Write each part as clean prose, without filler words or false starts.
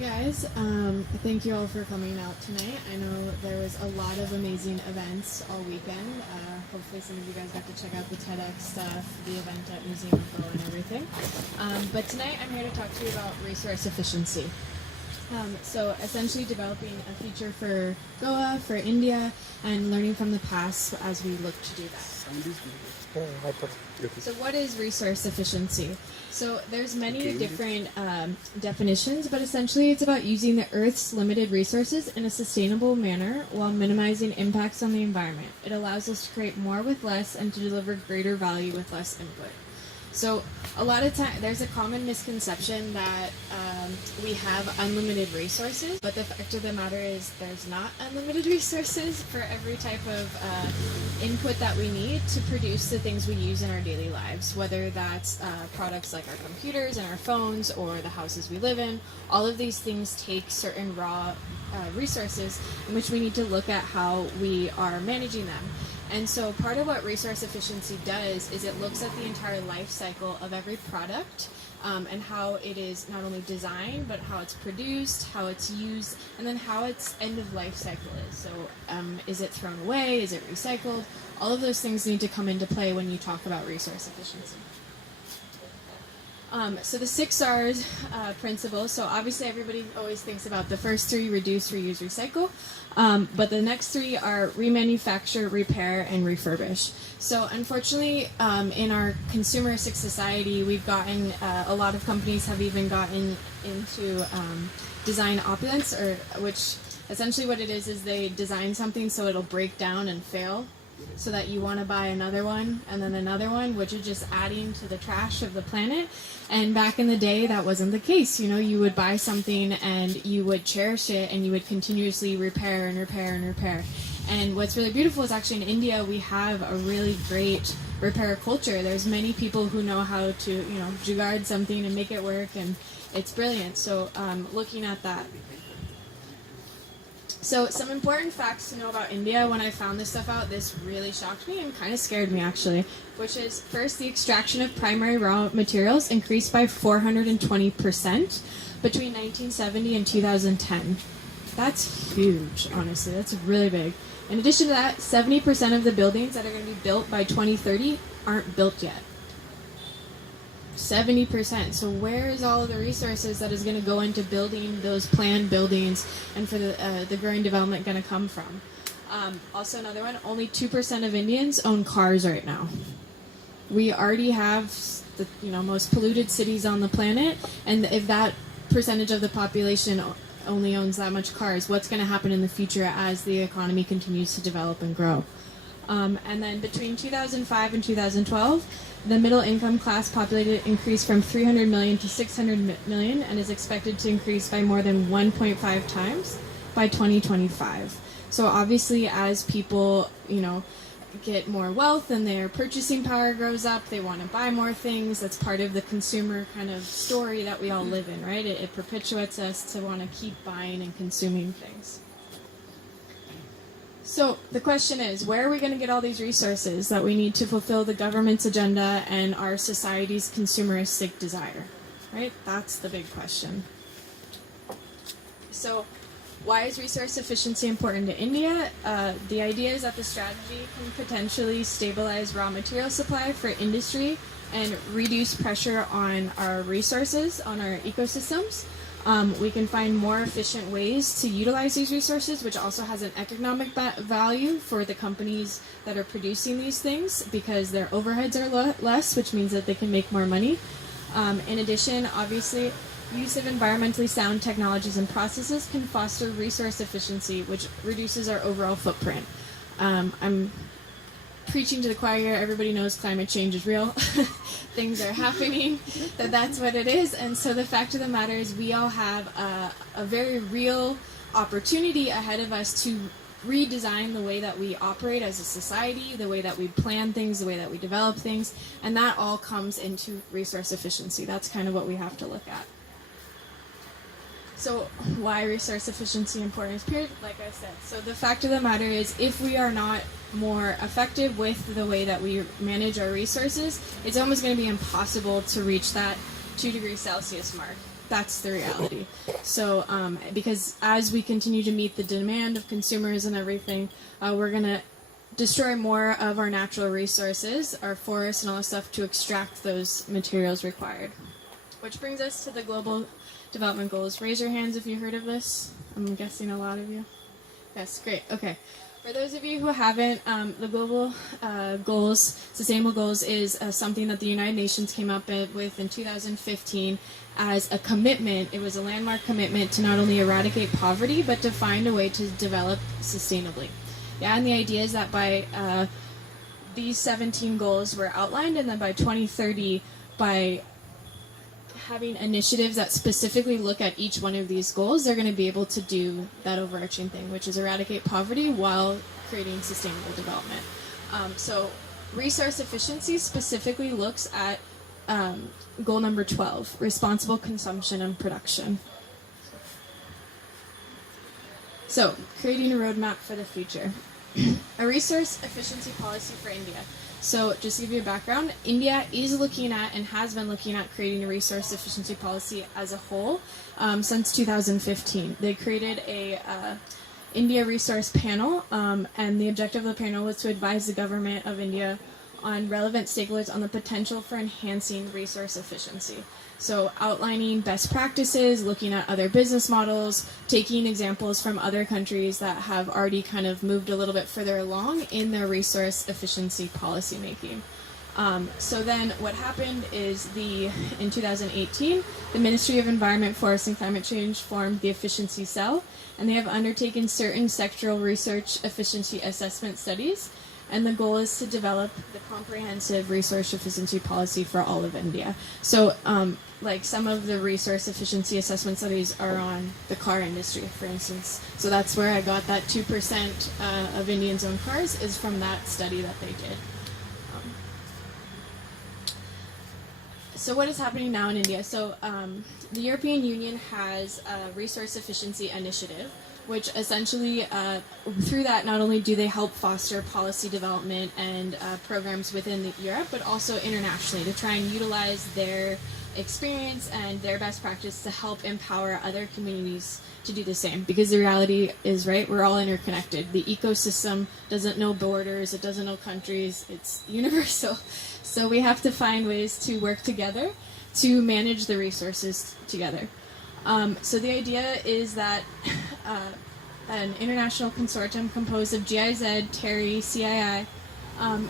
Hi guys, thank you all for coming out tonight. I know there was a lot of amazing events all weekend. Hopefully some of you guys got to check out the TEDx stuff, the event at Museum of Go and everything. But tonight I'm here to talk to you about resource efficiency. So essentially developing a feature for Goa, for India, and learning from the past as we look to do that. So what is resource efficiency? So there's many different definitions, but essentially it's about using the Earth's limited resources in a sustainable manner while minimizing impacts on the environment. It allows us to create more with less and to deliver greater value with less input. So a lot of time, there's a common misconception that we have unlimited resources, but the fact of the matter is there's not unlimited resources for every type of input that we need to produce the things we use in our daily lives, whether that's products like our computers and our phones or the houses we live in. All of these things take certain raw resources in which we need to look at how we are managing them. And so part of what resource efficiency does is it looks at the entire life cycle of every product and how it is not only designed, but how it's produced, how it's used, and then how its end of life cycle is. So is it thrown away? Is it recycled? All of those things need to come into play when you talk about resource efficiency. So the 6 R's principle, so obviously everybody always thinks about the first 3, reduce, reuse, recycle, but the next 3 are remanufacture, repair, and refurbish. So unfortunately, in our consumeristic society, we've gotten, a lot of companies have even gotten into design opulence, or which essentially what it is they design something so it'll break down and fail, so that you want to buy another one and then another one, which is just adding to the trash of the planet. And back in the day, that wasn't the case. You know, you would buy something and you would cherish it and you would continuously repair and repair and repair. And what's really beautiful is actually in India, we have a really great repair culture. There's many people who know how to, you know, jugaad something and make it work, and it's brilliant. So looking at that. So some important facts to know about India. When I found this stuff out, this really shocked me and kind of scared me actually, which is first, the extraction of primary raw materials increased by 420% between 1970 and 2010. That's huge, honestly. That's really big. In addition to that, 70% of the buildings that are going to be built by 2030 aren't built yet. 70%. So where is all of the resources that is going to go into building those planned buildings and for the growing development going to come from? Also another one, only 2% of Indians own cars right now. We already have the most polluted cities on the planet, and if that percentage of the population only owns that much cars, what's going to happen in the future as the economy continues to develop and grow? And then between 2005 and 2012, the middle income class populated increased from 300 million to 600 million and is expected to increase by more than 1.5 times by 2025. So obviously as people, get more wealth and their purchasing power grows up, they want to buy more things. That's part of the consumer kind of story that we all live in, right? It perpetuates us to want to keep buying and consuming things. So the question is, where are we going to get all these resources that we need to fulfill the government's agenda and our society's consumeristic desire, right? That's the big question. So why is resource efficiency important to India? The idea is that the strategy can potentially stabilize raw material supply for industry and reduce pressure on our resources, on our ecosystems. We can find more efficient ways to utilize these resources, which also has an economic value for the companies that are producing these things because their overheads are less, which means that they can make more money. In addition, obviously, use of environmentally sound technologies and processes can foster resource efficiency, which reduces our overall footprint. I'm preaching to the choir here. Everybody knows climate change is real. Things are happening, that's what it is. And so the fact of the matter is we all have a very real opportunity ahead of us to redesign the way that we operate as a society, the way that we plan things, the way that we develop things, and that all comes into resource efficiency. That's kind of what we have to look at. So why resource efficiency important? Like I said, so the fact of the matter is if we are not more effective with the way that we manage our resources, it's almost going to be impossible to reach that 2 degrees Celsius mark. that's the reality. So because as we continue to meet the demand of consumers and everything, we're going to destroy more of our natural resources, our forests and all that stuff, to extract those materials required. Which brings us to the Global Development Goals. Raise your hands if you heard of this. I'm guessing a lot of you. Yes, great. Okay. For those of you who haven't, the Global Goals, Sustainable Goals, is something that the United Nations came up with in 2015 as a commitment. It was a landmark commitment to not only eradicate poverty, but to find a way to develop sustainably. Yeah, and the idea is that by these 17 goals were outlined, and then by 2030, by having initiatives that specifically look at each one of these goals, they're going to be able to do that overarching thing, which is eradicate poverty while creating sustainable development. So resource efficiency specifically looks at goal number 12, responsible consumption and production. So, creating a roadmap for the future. A resource efficiency policy for India. So just to give you a background, India is looking at and has been looking at creating a resource efficiency policy as a whole since 2015. They created a India Resource Panel, and the objective of the panel was to advise the government of India on relevant stakeholders on the potential for enhancing resource efficiency. So outlining best practices, looking at other business models, taking examples from other countries that have already kind of moved a little bit further along in their resource efficiency policy making. So then what happened is in 2018, the Ministry of Environment, Forest and Climate Change formed the Efficiency Cell, and they have undertaken certain sectoral research efficiency assessment studies. And the goal is to develop the comprehensive resource efficiency policy for all of India. So, like some of the resource efficiency assessment studies are on the car industry, for instance. So that's where I got that 2% of Indians own cars is from that study that they did. So what is happening now in India? So the European Union has a resource efficiency initiative, which essentially, through that, not only do they help foster policy development and programs within Europe, but also internationally to try and utilize their experience and their best practice to help empower other communities to do the same. Because the reality is, right, we're all interconnected. The ecosystem doesn't know borders, it doesn't know countries, it's universal. So we have to find ways to work together to manage the resources together. So the idea is that an international consortium composed of GIZ, TERI, CII,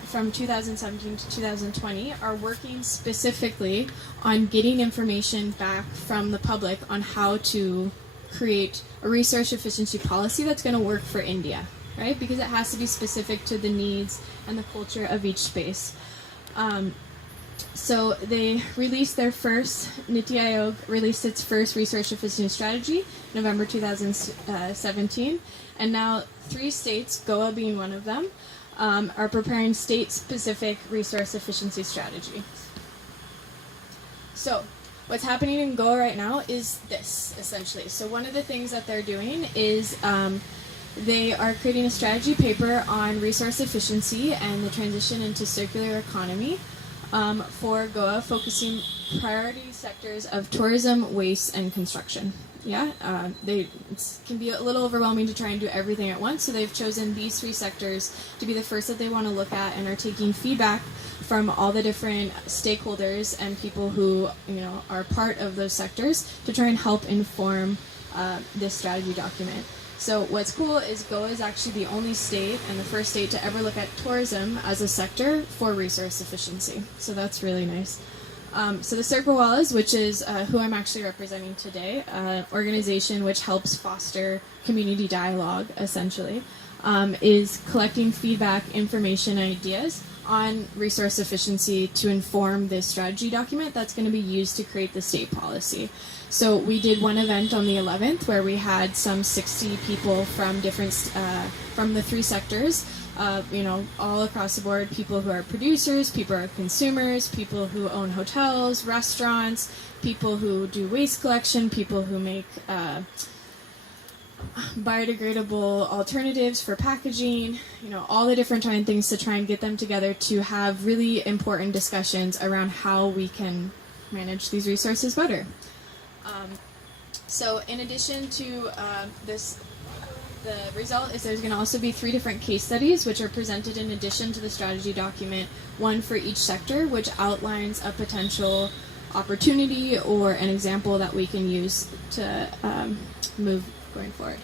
from 2017 to 2020 are working specifically on getting information back from the public on how to create a resource efficiency policy that's going to work for India, right? Because it has to be specific to the needs and the culture of each space. So they released their first, Niti Aayog released its first resource efficiency strategy, November 2017, and now 3 states, Goa being one of them, are preparing state-specific resource efficiency strategy. So what's happening in Goa right now is this, essentially. So one of the things that they're doing is they are creating a strategy paper on resource efficiency and the transition into circular economy for Goa, focusing priority sectors of tourism, waste, and construction. Yeah, it can be a little overwhelming to try and do everything at once, so they've chosen these 3 sectors to be the first that they want to look at, and are taking feedback from all the different stakeholders and people who are part of those sectors to try and help inform this strategy document. So what's cool is Goa is actually the only state and the first state to ever look at tourism as a sector for resource efficiency. So that's really nice. So the Sirpawallas, which is who I'm actually representing today, an organization which helps foster community dialogue, essentially, is collecting feedback, information, and ideas on resource efficiency to inform this strategy document that's going to be used to create the state policy. So we did one event on the 11th where we had some 60 people from different, from the 3 sectors, all across the board, people who are producers, people who are consumers, people who own hotels, restaurants, people who do waste collection, people who make biodegradable alternatives for packaging, all the different things to try and get them together to have really important discussions around how we can manage these resources better. So in addition to this, the result is there's going to also be 3 different case studies which are presented in addition to the strategy document, one for each sector, which outlines a potential opportunity or an example that we can use to move going forward.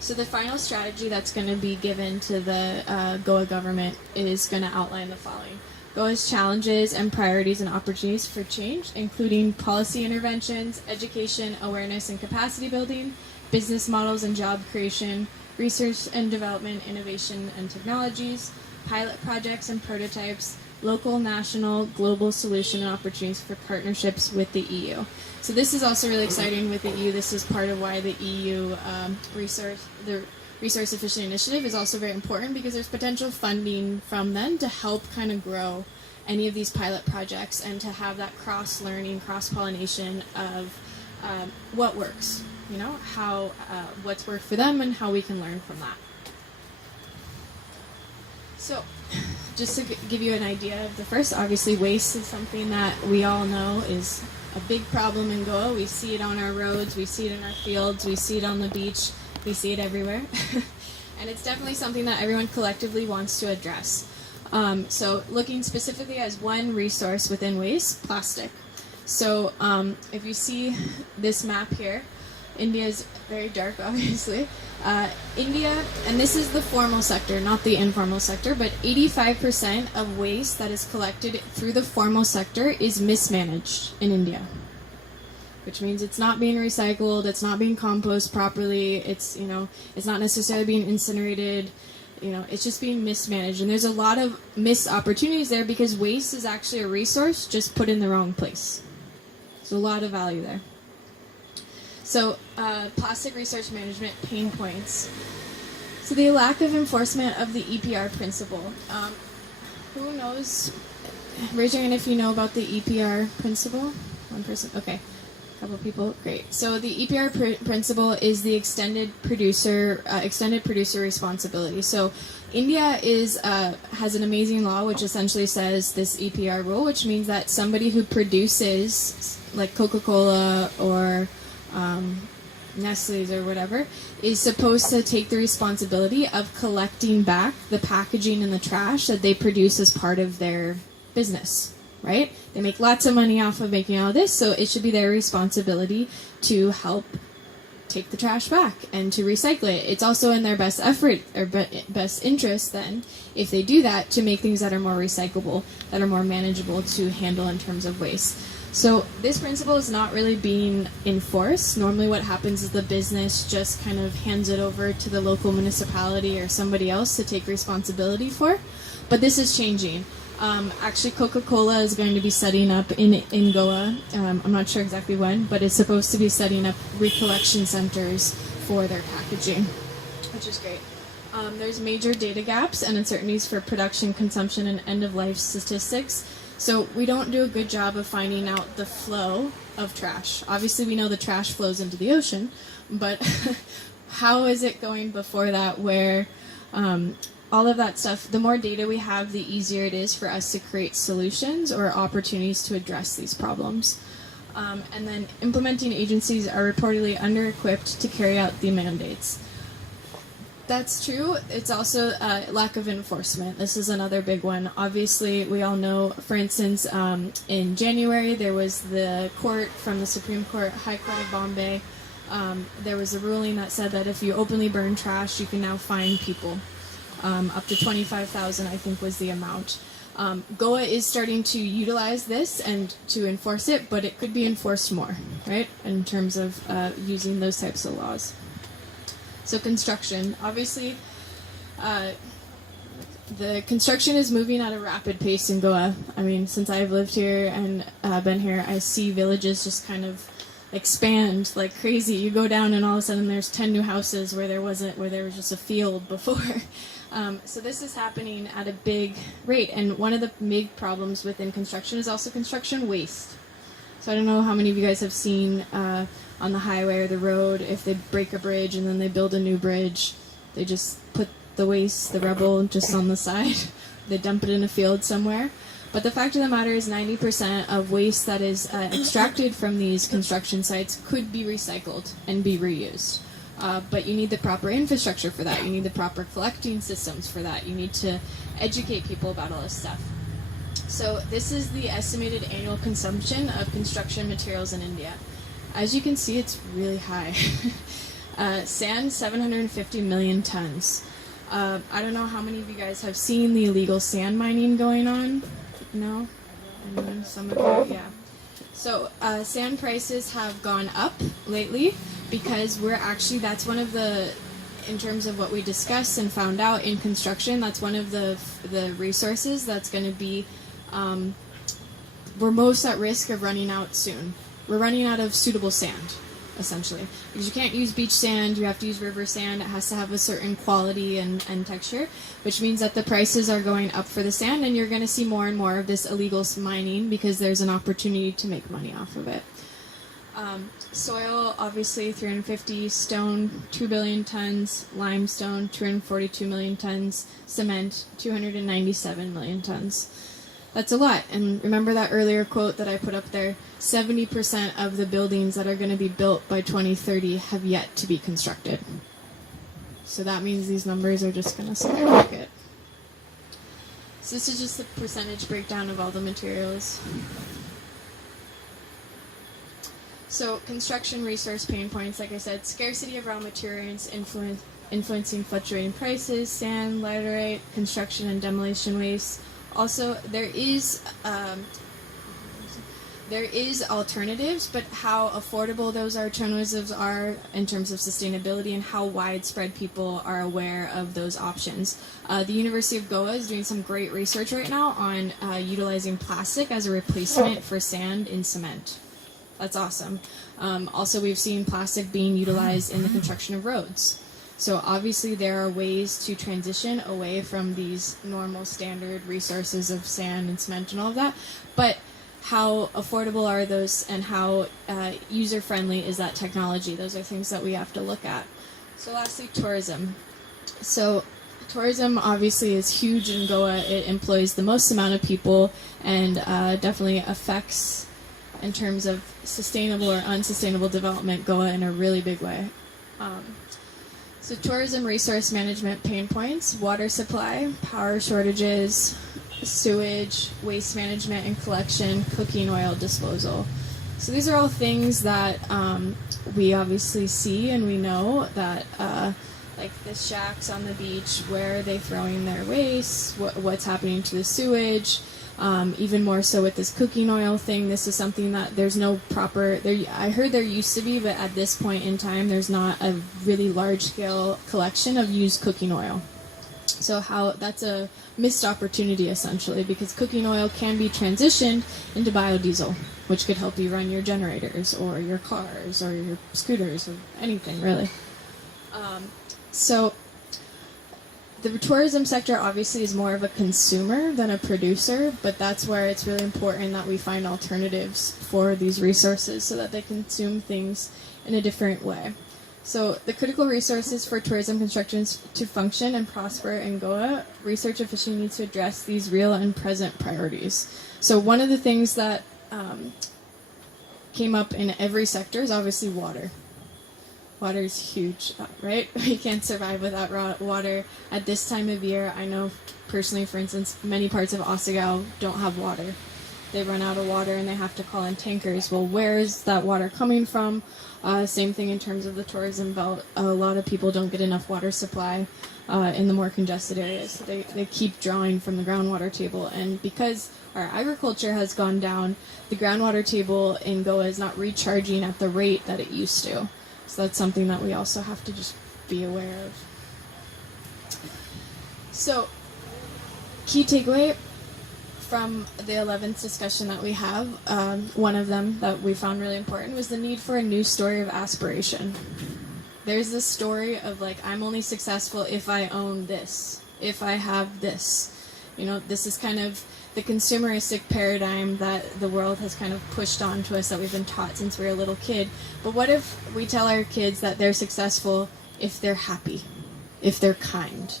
So the final strategy that's going to be given to the Goa government is going to outline the following. Goa's challenges and priorities and opportunities for change, including policy interventions, education, awareness and capacity building, business models and job creation, research and development, innovation and technologies, pilot projects and prototypes, local, national, global solution and opportunities for partnerships with the EU. So this is also really exciting with the EU. This is part of why the EU Resource Efficiency Initiative is also very important, because there's potential funding from them to help kind of grow any of these pilot projects and to have that cross-learning, cross-pollination of what works, you know, how what's worked for them and how we can learn from that. So just to give you an idea of the first, obviously waste is something that we all know is a big problem in Goa. We see it on our roads, we see it in our fields, we see it on the beach, we see it everywhere. And it's definitely something that everyone collectively wants to address. So looking specifically as one resource within waste, plastic. So if you see this map here, India is very dark, obviously. India, and this is the formal sector, not the informal sector, but 85% of waste that is collected through the formal sector is mismanaged in India, which means it's not being recycled, it's not being composted properly, it's, you know, it's not necessarily being incinerated, you know, it's just being mismanaged. And there's a lot of missed opportunities there because waste is actually a resource just put in the wrong place. There's a lot of value there. So, plastic resource management pain points. So the lack of enforcement of the EPR principle. Who knows? Raise your hand if you know about the EPR principle. One person? Okay. A couple people? Great. So the EPR principle is the extended producer responsibility. So India has an amazing law which essentially says this EPR rule, which means that somebody who produces, like Coca-Cola or Nestle's or whatever, is supposed to take the responsibility of collecting back the packaging and the trash that they produce as part of their business, right? They make lots of money off of making all this, so it should be their responsibility to help take the trash back and to recycle it. It's also in their best effort or best interest then, if they do that, to make things that are more recyclable, that are more manageable to handle in terms of waste. So this principle is not really being enforced. Normally what happens is the business just kind of hands it over to the local municipality or somebody else to take responsibility for. But this is changing. Actually, Coca-Cola is going to be setting up in Goa. I'm not sure exactly when, but it's supposed to be setting up recollection centers for their packaging, which is great. There's major data gaps and uncertainties for production, consumption, and end-of-life statistics. So we don't do a good job of finding out the flow of trash. Obviously, we know the trash flows into the ocean, but how is it going before that, where all of that stuff, the more data we have, the easier it is for us to create solutions or opportunities to address these problems. And then implementing agencies are reportedly under-equipped to carry out the mandates. That's true. It's also lack of enforcement. This is another big one. Obviously, we all know, for instance, in January, there was the court from the Supreme Court, High Court of Bombay. There was a ruling that said that if you openly burn trash, you can now fine people. Up to $25,000, I think, was the amount. Goa is starting to utilize this and to enforce it, but it could be enforced more, right, in terms of using those types of laws. So construction, obviously, the construction is moving at a rapid pace in Goa. I mean, since I've lived here and been here, I see villages just kind of expand like crazy. You go down and all of a sudden there's 10 new houses where there was just a field before. So this is happening at a big rate, and one of the big problems within construction is also construction waste. So I don't know how many of you guys have seen on the highway or the road, if they break a bridge and then they build a new bridge, they just put the waste, the rubble, just on the side. They dump it in a field somewhere. But the fact of the matter is 90% of waste that is extracted from these construction sites could be recycled and be reused. But you need the proper infrastructure for that. You need the proper collecting systems for that. You need to educate people about all this stuff. So this is the estimated annual consumption of construction materials in India. As you can see, it's really high. Sand, 750 million tons. I don't know how many of you guys have seen the illegal sand mining going on. No? Some of you, yeah. So sand prices have gone up lately because that's one of the, in terms of what we discussed and found out in construction, that's one of the resources that's going to be, we're most at risk of running out soon. We're running out of suitable sand, essentially. Because you can't use beach sand, you have to use river sand. It has to have a certain quality and texture, which means that the prices are going up for the sand, and you're going to see more and more of this illegal mining because there's an opportunity to make money off of it. Soil, obviously 350, stone, 2 billion tons, limestone, 242 million tons, cement, 297 million tons. That's a lot. And remember that earlier quote that I put up there, 70% of the buildings that are going to be built by 2030 have yet to be constructed. So that means these numbers are just going to skyrocket. So this is just the percentage breakdown of all the materials. So construction resource pain points, like I said, scarcity of raw materials influencing fluctuating prices, sand, laterite, construction and demolition waste. Also, there is alternatives, but how affordable those alternatives are in terms of sustainability and how widespread people are aware of those options. The University of Goa is doing some great research right now on utilizing plastic as a replacement for sand in cement. That's awesome. Also, we've seen plastic being utilized in the construction of roads. So obviously there are ways to transition away from these normal standard resources of sand and cement and all of that, but how affordable are those and how user-friendly is that technology? Those are things that we have to look at. So lastly, tourism. So tourism obviously is huge in Goa. It employs the most amount of people and definitely affects, in terms of sustainable or unsustainable development, Goa in a really big way. So tourism resource management pain points, water supply, power shortages, sewage, waste management and collection, cooking oil disposal. So these are all things that we obviously see and we know that like the shacks on the beach, where are they throwing their waste, what's happening to the sewage. Even more so with this cooking oil thing, this is something that there's no proper, I heard there used to be, but at this point in time there's not a really large-scale collection of used cooking oil. So that's a missed opportunity essentially, because cooking oil can be transitioned into biodiesel, which could help you run your generators or your cars or your scooters or anything really. So the tourism sector obviously is more of a consumer than a producer, but that's where it's really important that we find alternatives for these resources so that they consume things in a different way. So the critical resources for tourism constructions to function and prosper in Goa, research officially needs to address these real and present priorities. So one of the things that came up in every sector is obviously water. Water is huge, right? We can't survive without raw water. At this time of year, I know personally, for instance, many parts of Osagao don't have water. They run out of water and they have to call in tankers. Well, where is that water coming from? Same thing in terms of the tourism belt. A lot of people don't get enough water supply in the more congested areas. So they keep drawing from the groundwater table. And because our agriculture has gone down, the groundwater table in Goa is not recharging at the rate that it used to. So that's something that we also have to just be aware of. So, key takeaway from the 11th discussion that we have, one of them that we found really important was the need for a new story of aspiration. There's this story of like, I'm only successful if I own this, if I have this. You know, this is kind of the consumeristic paradigm that the world has kind of pushed onto us that we've been taught since we were a little kid. But what if we tell our kids that they're successful if they're happy, if they're kind,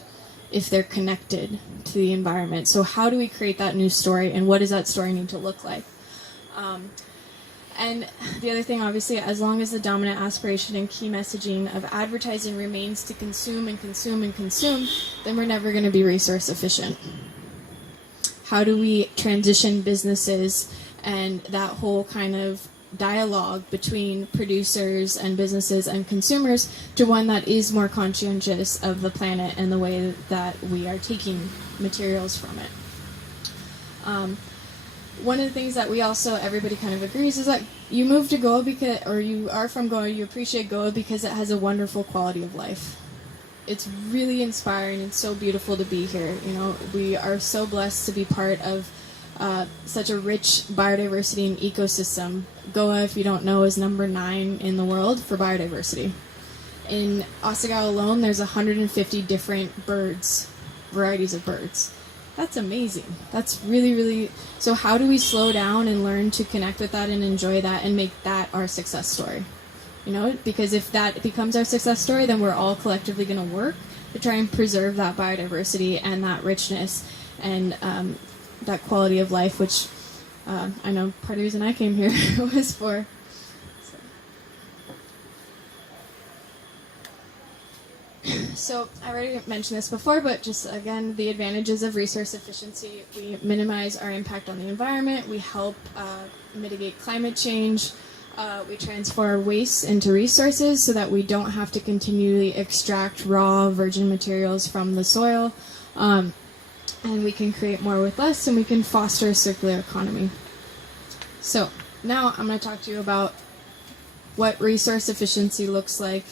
if they're connected to the environment. So how do we create that new story, and what does that story need to look like? And the other thing, obviously, as long as the dominant aspiration and key messaging of advertising remains to consume and consume and consume, then we're never going to be resource efficient. How do we transition businesses and that whole kind of dialogue between producers and businesses and consumers to one that is more conscientious of the planet and the way that we are taking materials from it? One of the things that everybody kind of agrees is that you move to Goa because, or you are from Goa, you appreciate Goa because it has a wonderful quality of life. It's really inspiring and so beautiful to be here. You know, we are so blessed to be part of such a rich biodiversity and ecosystem. Goa, if you don't know, is number 9 in the world for biodiversity. In Osagao alone, there's 150 different varieties of birds. That's amazing. That's really, really... So how do we slow down and learn to connect with that and enjoy that and make that our success story? You know, because if that becomes our success story, then we're all collectively going to work to try and preserve that biodiversity and that richness and that quality of life, which I know part of the reason I came here was for. So I already mentioned this before, but just again, the advantages of resource efficiency: we minimize our impact on the environment, we help mitigate climate change, we transform waste into resources so that we don't have to continually extract raw virgin materials from the soil, and we can create more with less, and we can foster a circular economy. So now I'm going to talk to you about what resource efficiency looks like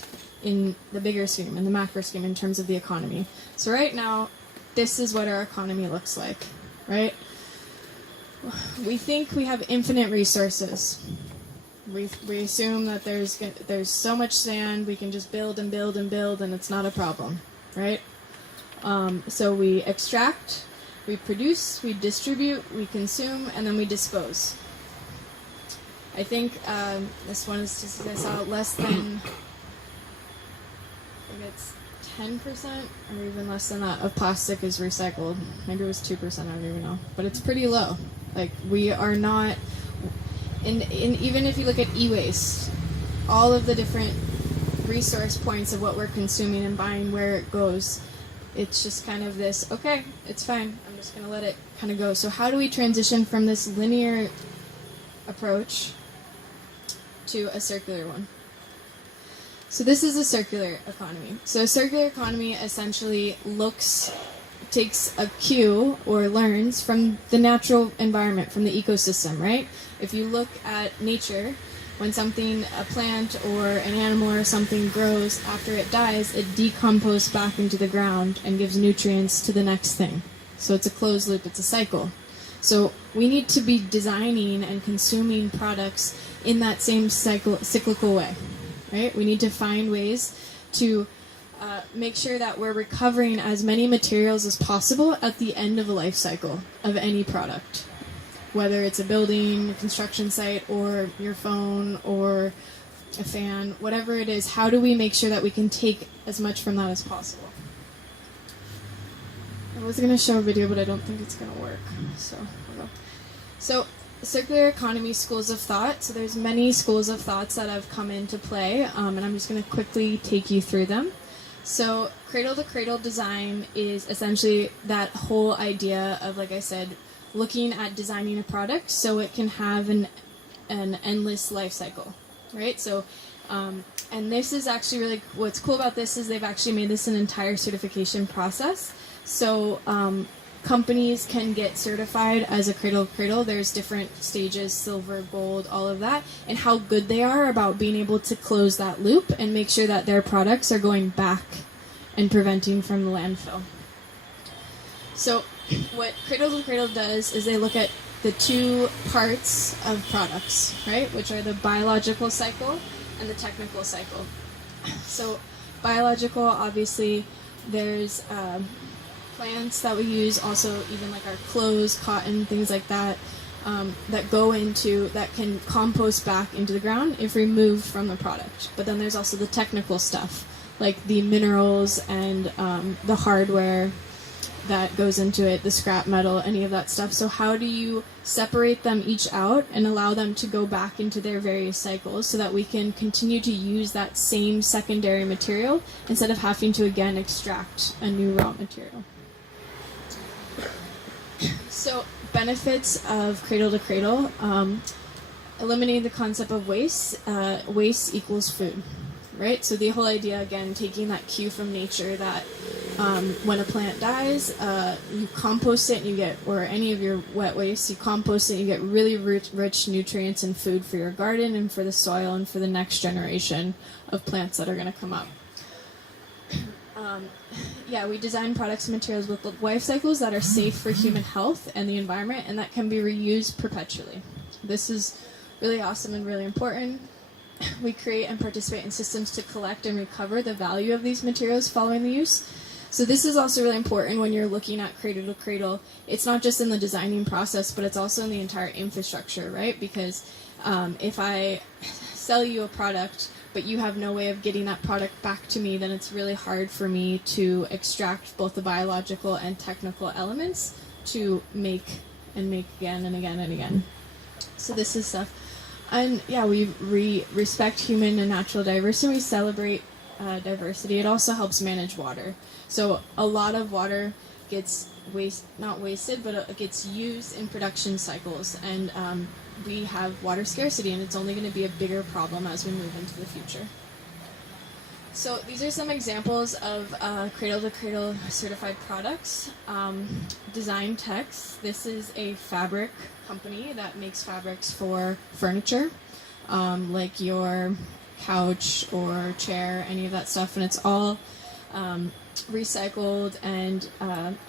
in the bigger scheme, in the macro scheme, in terms of the economy. So right now, this is what our economy looks like, right? We think we have infinite resources. We assume that there's so much sand, we can just build and build and build, and it's not a problem, right? So we extract, we produce, we distribute, we consume, and then we dispose. I think this one is just, I saw less than... I think it's 10% or even less than that of plastic is recycled. Maybe it was 2%, I don't even know. But it's pretty low. Like, we are not, even if you look at e-waste, all of the different resource points of what we're consuming and buying, where it goes, it's just kind of this, okay, it's fine, I'm just going to let it kind of go. So how do we transition from this linear approach to a circular one? So this is a circular economy. So a circular economy essentially takes a cue or learns from the natural environment, from the ecosystem, right? If you look at nature, when a plant or an animal or something grows, after it dies, it decomposes back into the ground and gives nutrients to the next thing. So it's a closed loop, it's a cycle. So we need to be designing and consuming products in that same cyclical way. Right? We need to find ways to make sure that we're recovering as many materials as possible at the end of a life cycle of any product. Whether it's a building, a construction site, or your phone, or a fan, whatever it is, how do we make sure that we can take as much from that as possible? I was going to show a video, but I don't think it's going to work. So, I'll go. So, circular economy schools of thought. So there's many schools of thoughts that have come into play, and I'm just going to quickly take you through them. So cradle-to-cradle design is essentially that whole idea of, like I said, looking at designing a product so it can have an endless life cycle, right? So, and this is actually really, what's cool about this is they've actually made this an entire certification process. So, companies can get certified as a cradle-to-cradle. There's different stages, silver, gold, all of that, and how good they are about being able to close that loop and make sure that their products are going back and preventing from the landfill. So what cradle-to-cradle does is they look at the two parts of products, right, which are the biological cycle and the technical cycle. So biological, obviously, there's plants that we use, also even like our clothes, cotton, things like that, that can compost back into the ground if removed from the product. But then there's also the technical stuff, like the minerals and the hardware that goes into it, the scrap metal, any of that stuff. So how do you separate them each out and allow them to go back into their various cycles so that we can continue to use that same secondary material instead of having to again extract a new raw material? So benefits of cradle to cradle, eliminating the concept of waste. Waste equals food. Right? So the whole idea, again, taking that cue from nature that when a plant dies, you compost it and you get, or any of your wet waste, you compost it and you get really rich nutrients and food for your garden and for the soil and for the next generation of plants that are going to come up. We design products and materials with life cycles that are safe for human health and the environment and that can be reused perpetually. This is really awesome and really important. We create and participate in systems to collect and recover the value of these materials following the use. So this is also really important when you're looking at cradle to cradle. It's not just in the designing process, but it's also in the entire infrastructure, right? Because if I sell you a product, but you have no way of getting that product back to me, then it's really hard for me to extract both the biological and technical elements to make and make again and again and again. So this is stuff. And we respect human and natural diversity. We celebrate diversity. It also helps manage water. So a lot of water gets not wasted, but it gets used in production cycles. And we have water scarcity, and it's only going to be a bigger problem as we move into the future. So these are some examples of cradle-to-cradle certified products. Design Tex. This is a fabric company that makes fabrics for furniture, like your couch or chair, any of that stuff, and it's all recycled and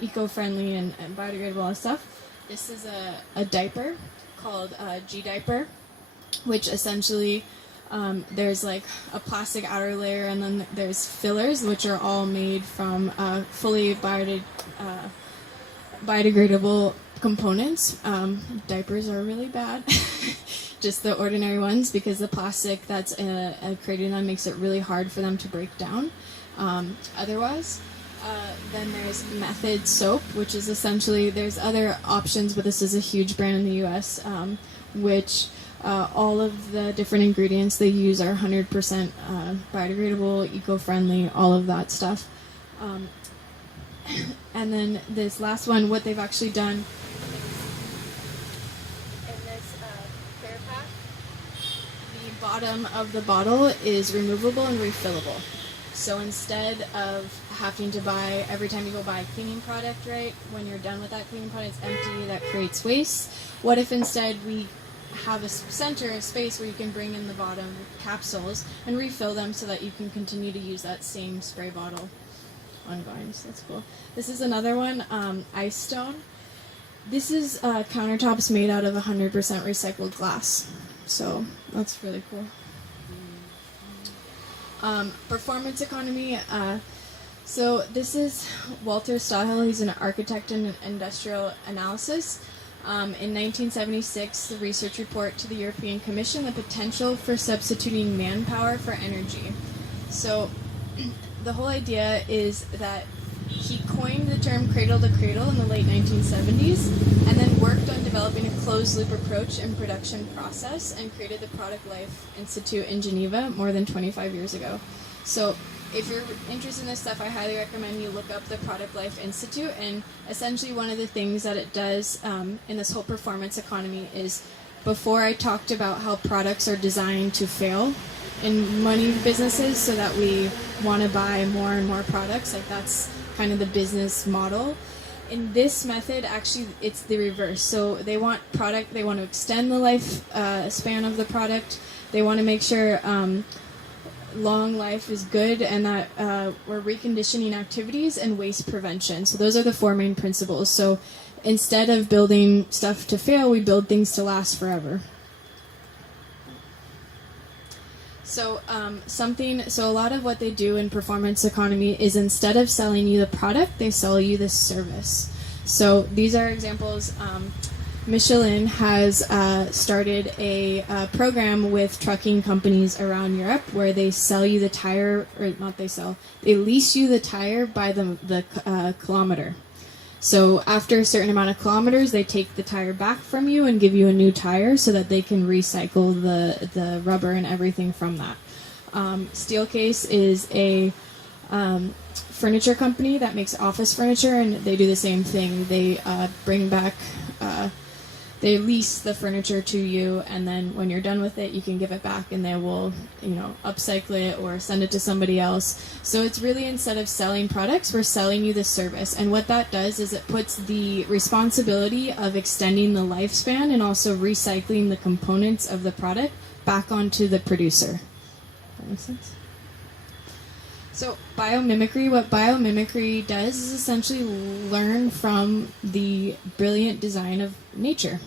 eco-friendly and biodegradable, all that stuff. This is a diaper called G-diaper, which essentially there's like a plastic outer layer, and then there's fillers, which are all made from fully biodegradable components. Diapers are really bad, just the ordinary ones, because the plastic that's created in them makes it really hard for them to break down. Otherwise, then there's Method soap, which is essentially, there's other options, but this is a huge brand in the U.S., which all of the different ingredients they use are 100% biodegradable, eco-friendly, all of that stuff. And then this last one, what they've actually done in this clear pack, the bottom of the bottle is removable and refillable. So instead of having to buy, every time you go buy a cleaning product, right, when you're done with that cleaning product, it's empty, that creates waste. What if instead we have a space where you can bring in the bottom capsules and refill them so that you can continue to use that same spray bottle ongoing. So that's cool. This is another one, Ice Stone. This is countertops made out of 100% recycled glass. So that's really cool. Performance economy. So this is Walter Stahl. He's an architect in industrial analysis. In 1976, the research report to the European Commission, the potential for substituting manpower for energy. So the whole idea is that he coined the term cradle to cradle in the late 1970s and then worked on developing a closed loop approach and production process and created the Product Life Institute in Geneva more than 25 years ago. So if you're interested in this stuff, I highly recommend you look up the Product Life Institute. And essentially one of the things that it does in this whole performance economy is, before I talked about how products are designed to fail in money businesses so that we want to buy more and more products, like that's kind of the business model. In this method, actually, it's the reverse. So they want to extend the life span of the product. They want to make sure long life is good, and that we're reconditioning activities and waste prevention. So those are the four main principles. So instead of building stuff to fail, we build things to last forever. So so a lot of what they do in performance economy is, instead of selling you the product, they sell you the service. So these are examples. Michelin has started a program with trucking companies around Europe where they sell you the tire, or not they lease you the tire by the kilometer. So after a certain amount of kilometers, they take the tire back from you and give you a new tire so that they can recycle the rubber and everything from that. Steelcase is a furniture company that makes office furniture, and they do the same thing. They bring back, they lease the furniture to you, and then when you're done with it, you can give it back, and they will, upcycle it or send it to somebody else. So it's really, instead of selling products, we're selling you the service. And what that does is it puts the responsibility of extending the lifespan and also recycling the components of the product back onto the producer. That makes sense? So biomimicry, what biomimicry does is essentially learn from the brilliant design of nature,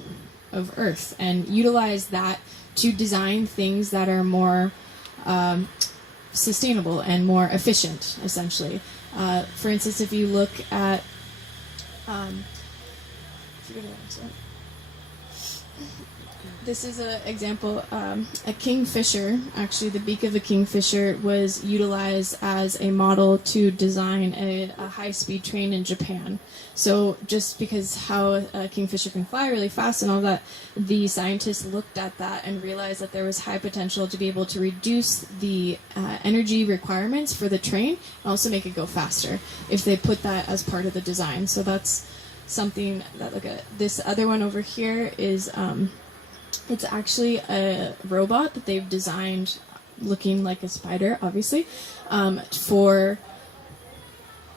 of Earth, and utilize that to design things that are more sustainable and more efficient, essentially. For instance, if you look at... This is an example, a kingfisher, actually the beak of a kingfisher was utilized as a model to design a high-speed train in Japan. So just because how a kingfisher can fly really fast and all that, the scientists looked at that and realized that there was high potential to be able to reduce the energy requirements for the train and also make it go faster if they put that as part of the design. So that's something that, look at this other one over here is... it's actually a robot that they've designed looking like a spider, obviously, for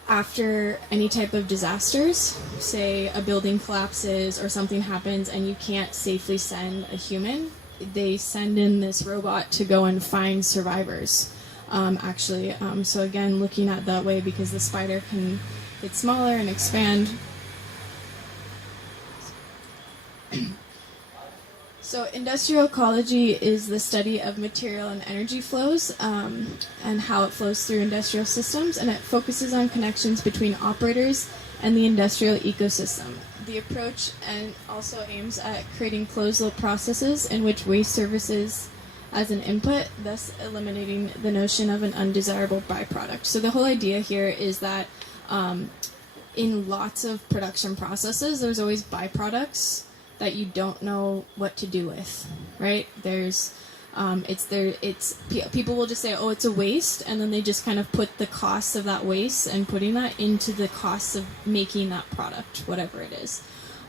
after any type of disasters, say a building collapses or something happens and you can't safely send a human, they send in this robot to go and find survivors, actually. So again, looking at that way, because the spider can get smaller and expand. So industrial ecology is the study of material and energy flows and how it flows through industrial systems, and it focuses on connections between operators and the industrial ecosystem. The approach and also aims at creating closed-loop processes in which waste services as an input, thus eliminating the notion of an undesirable byproduct. So the whole idea here is that in lots of production processes, there's always byproducts that you don't know what to do with, right? There's, people will just say, oh, it's a waste, and then they just kind of put the costs of that waste and putting that into the costs of making that product, whatever it is.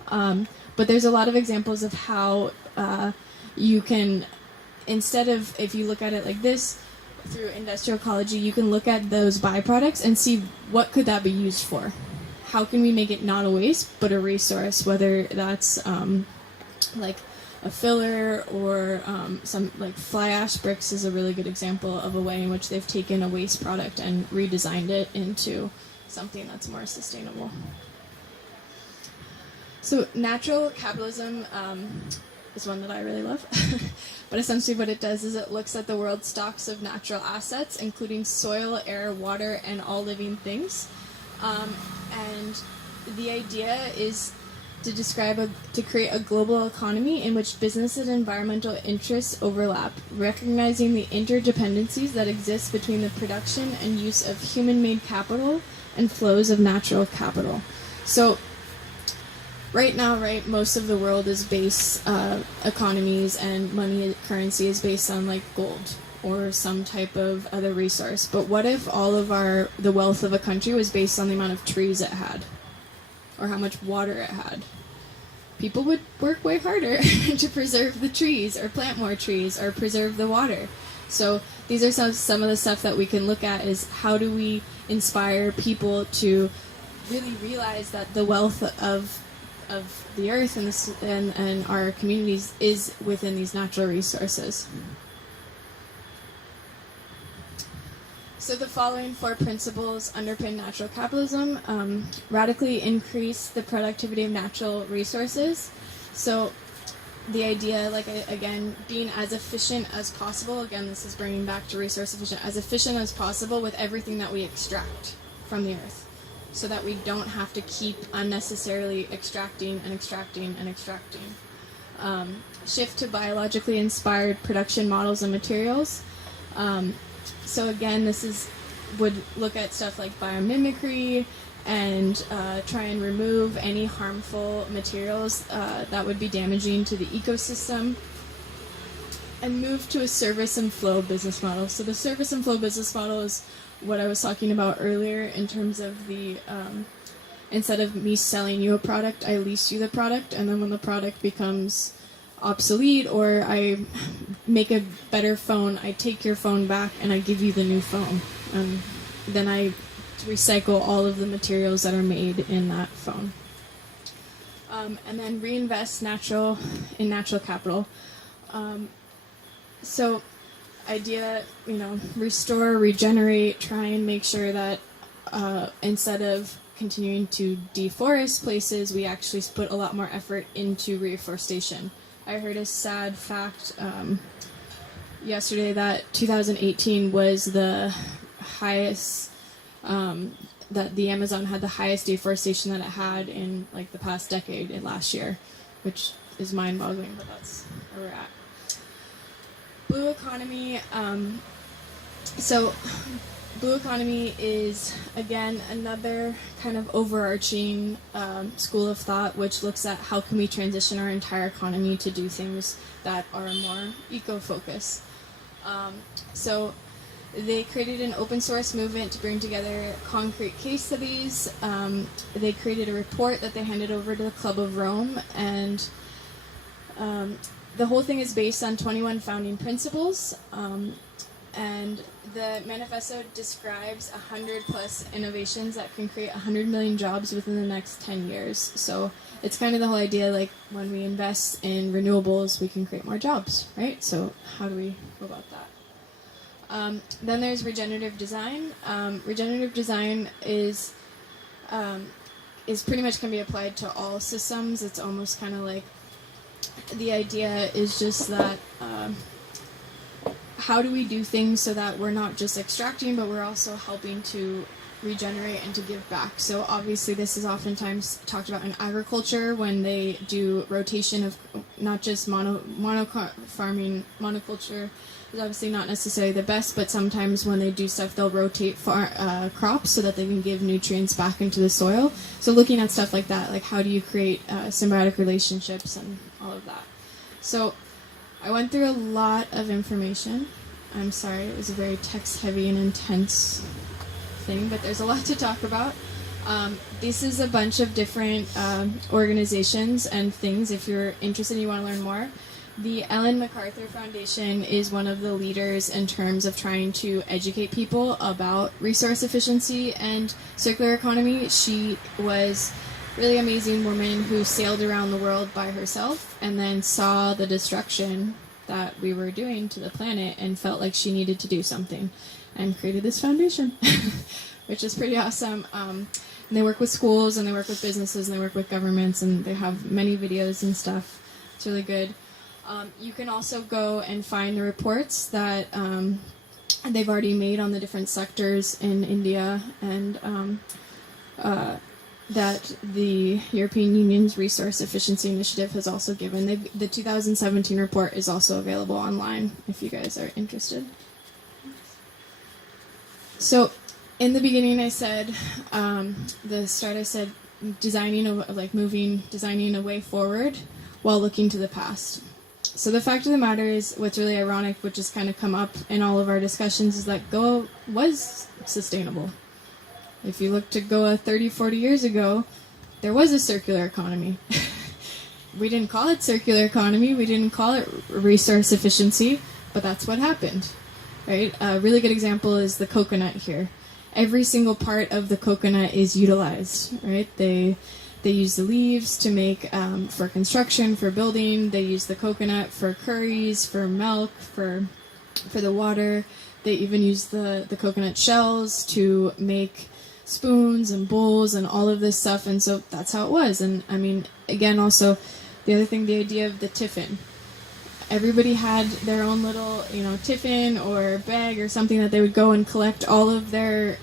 But there's a lot of examples of how you can, instead of, if you look at it like this, through industrial ecology, you can look at those byproducts and see what could that be used for. How can we make it not a waste, but a resource, whether that's like a filler or some, like fly ash bricks is a really good example of a way in which they've taken a waste product and redesigned it into something that's more sustainable. So natural capitalism is one that I really love. But essentially what it does is it looks at the world's stocks of natural assets, including soil, air, water, and all living things. And the idea is to create a global economy in which business and environmental interests overlap, recognizing the interdependencies that exist between the production and use of human-made capital and flows of natural capital. So right now, most of the world is based, economies and money currency is based on like gold or some type of other resource. But what if all of the wealth of a country was based on the amount of trees it had, or how much water it had? People would work way harder to preserve the trees, or plant more trees, or preserve the water. So these are some of the stuff that we can look at, is how do we inspire people to really realize that the wealth of the earth and our communities is within these natural resources. So the following 4 principles underpin natural capitalism. Radically increase the productivity of natural resources. So the idea, like, again, being as efficient as possible. Again, this is bringing back to resource efficient. As efficient as possible with everything that we extract from the earth, so that we don't have to keep unnecessarily extracting and extracting and extracting. Shift to biologically inspired production models and materials. So again, would look at stuff like biomimicry and try and remove any harmful materials that would be damaging to the ecosystem, and move to a service and flow business model. So the service and flow business model is what I was talking about earlier in terms of the, instead of me selling you a product, I lease you the product, and then when the product becomes obsolete or I make a better phone, I take your phone back and I give you the new phone. Then I recycle all of the materials that are made in that phone. And then reinvest in natural capital. So idea, restore, regenerate, try and make sure that instead of continuing to deforest places, we actually put a lot more effort into reforestation. I heard a sad fact yesterday that 2018 was the highest, that the Amazon had the highest deforestation that it had in like the past decade and last year, which is mind-boggling, but that's where we're at. Blue economy, so blue economy is, again, another kind of overarching school of thought which looks at how can we transition our entire economy to do things that are more eco-focused. So they created an open source movement to bring together concrete case studies. They created a report that they handed over to the Club of Rome, and the whole thing is based on 21 founding principles, and the manifesto describes 100 plus innovations that can create 100 million jobs within the next 10 years. So it's kind of the whole idea, like when we invest in renewables, we can create more jobs, right? So how do we go about that? Then there's regenerative design. Regenerative design is pretty much can be applied to all systems. It's almost kind of like, the idea is just that how do we do things so that we're not just extracting, but we're also helping to regenerate and to give back. So obviously this is oftentimes talked about in agriculture when they do rotation of not just farming. Monoculture is obviously not necessarily the best, but sometimes when they do stuff, they'll rotate crops so that they can give nutrients back into the soil. So looking at stuff like that, like how do you create symbiotic relationships and all of that. So I went through a lot of information. I'm sorry, it was a very text-heavy and intense thing, but there's a lot to talk about. This is a bunch of different organizations and things. If you're interested and you want to learn more, the Ellen MacArthur Foundation is one of the leaders in terms of trying to educate people about resource efficiency and circular economy. She was a really amazing woman who sailed around the world by herself and then saw the destruction that we were doing to the planet and felt like she needed to do something and created this foundation, which is pretty awesome. And they work with schools and they work with businesses and they work with governments, and they have many videos and stuff. It's really good. You can also go and find the reports that they've already made on the different sectors in India, and that the European Union's Resource Efficiency Initiative has also given. The 2017 report is also available online if you guys are interested. So in the beginning I said, designing a way forward while looking to the past. So the fact of the matter is, what's really ironic, which has kind of come up in all of our discussions, is that Goa was sustainable. If you look to Goa 30, 40 years ago, there was a circular economy. We didn't call it circular economy, we didn't call it resource efficiency, but that's what happened, right? A really good example is the coconut here. Every single part of the coconut is utilized, right? They use the leaves to make, for construction, for building. They use the coconut for curries, for milk, for the water. They even use the coconut shells to make spoons and bowls and all of this stuff. And so that's how it was. And I mean, again, also, the other thing, the idea of the tiffin. Everybody had their own little, tiffin or bag or something that they would go and collect all of their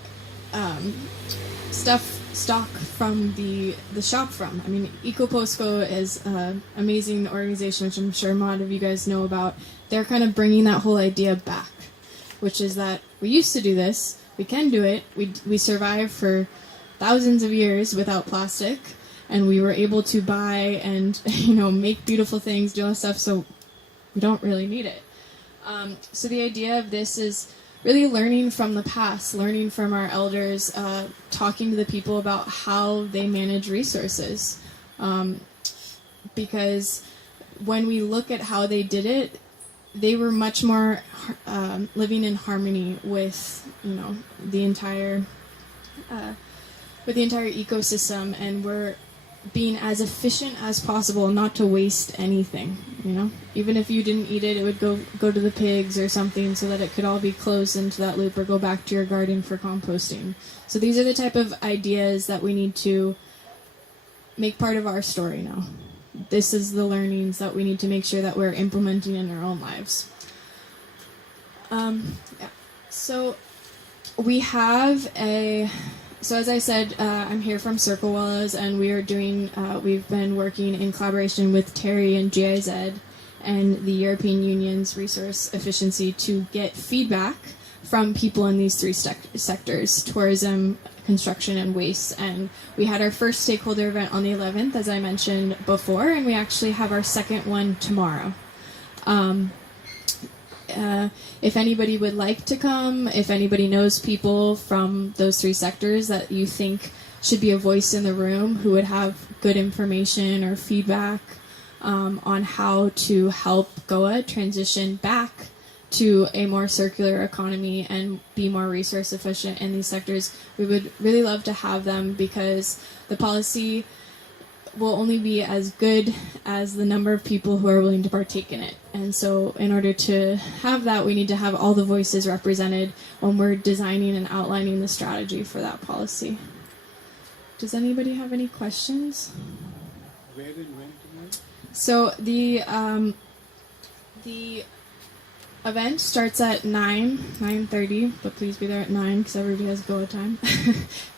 stock from the shop from. I mean, EcoPostco is an amazing organization, which I'm sure a lot of you guys know about. They're kind of bringing that whole idea back, which is that we used to do this, we can do it, we survive for thousands of years without plastic, and we were able to buy and make beautiful things, do all that stuff, so we don't really need it. So the idea of this is really learning from the past, learning from our elders, talking to the people about how they manage resources. Because when we look at how they did it, they were much more living in harmony with, the entire ecosystem, and were being as efficient as possible, not to waste anything. Even if you didn't eat it, it would go to the pigs or something, so that it could all be closed into that loop or go back to your garden for composting. So these are the type of ideas that we need to make part of our story now. This is the learnings that we need to make sure that we're implementing in our own lives. So we have So as I said, I'm here from Circle Willows, and we've been working in collaboration with Terry and GIZ and the European Union's resource efficiency to get feedback from people in these three sectors: tourism, construction, and waste. And we had our first stakeholder event on the 11th, as I mentioned before, and we actually have our second one tomorrow. If anybody would like to come, if anybody knows people from those three sectors that you think should be a voice in the room who would have good information or feedback on how to help Goa transition back to a more circular economy and be more resource efficient in these sectors, we would really love to have them, because the policy will only be as good as the number of people who are willing to partake in it. And so in order to have that, we need to have all the voices represented when we're designing and outlining the strategy for that policy. Does anybody have any questions? Where and when tomorrow? So the event starts at 9:30, but please be there at 9 because everybody has Goa time,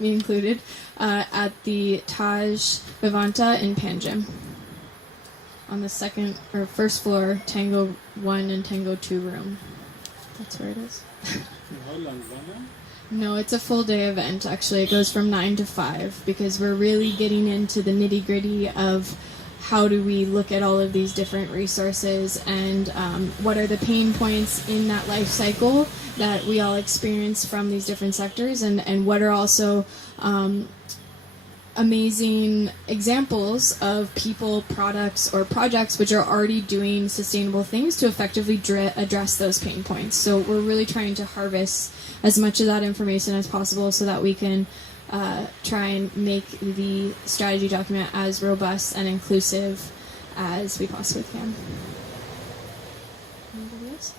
me included, at the Taj Vivanta in Panjim, on the first floor, Tango 1 and Tango 2 room. That's where it is. How long? 1 hour? No, it's a full day event, actually. It goes from 9 to 5, because we're really getting into the nitty-gritty of how do we look at all of these different resources, and what are the pain points in that life cycle that we all experience from these different sectors, and what are also amazing examples of people, products, or projects which are already doing sustainable things to effectively address those pain points. So we're really trying to harvest as much of that information as possible so that we can try and make the strategy document as robust and inclusive as we possibly can. Anybody else?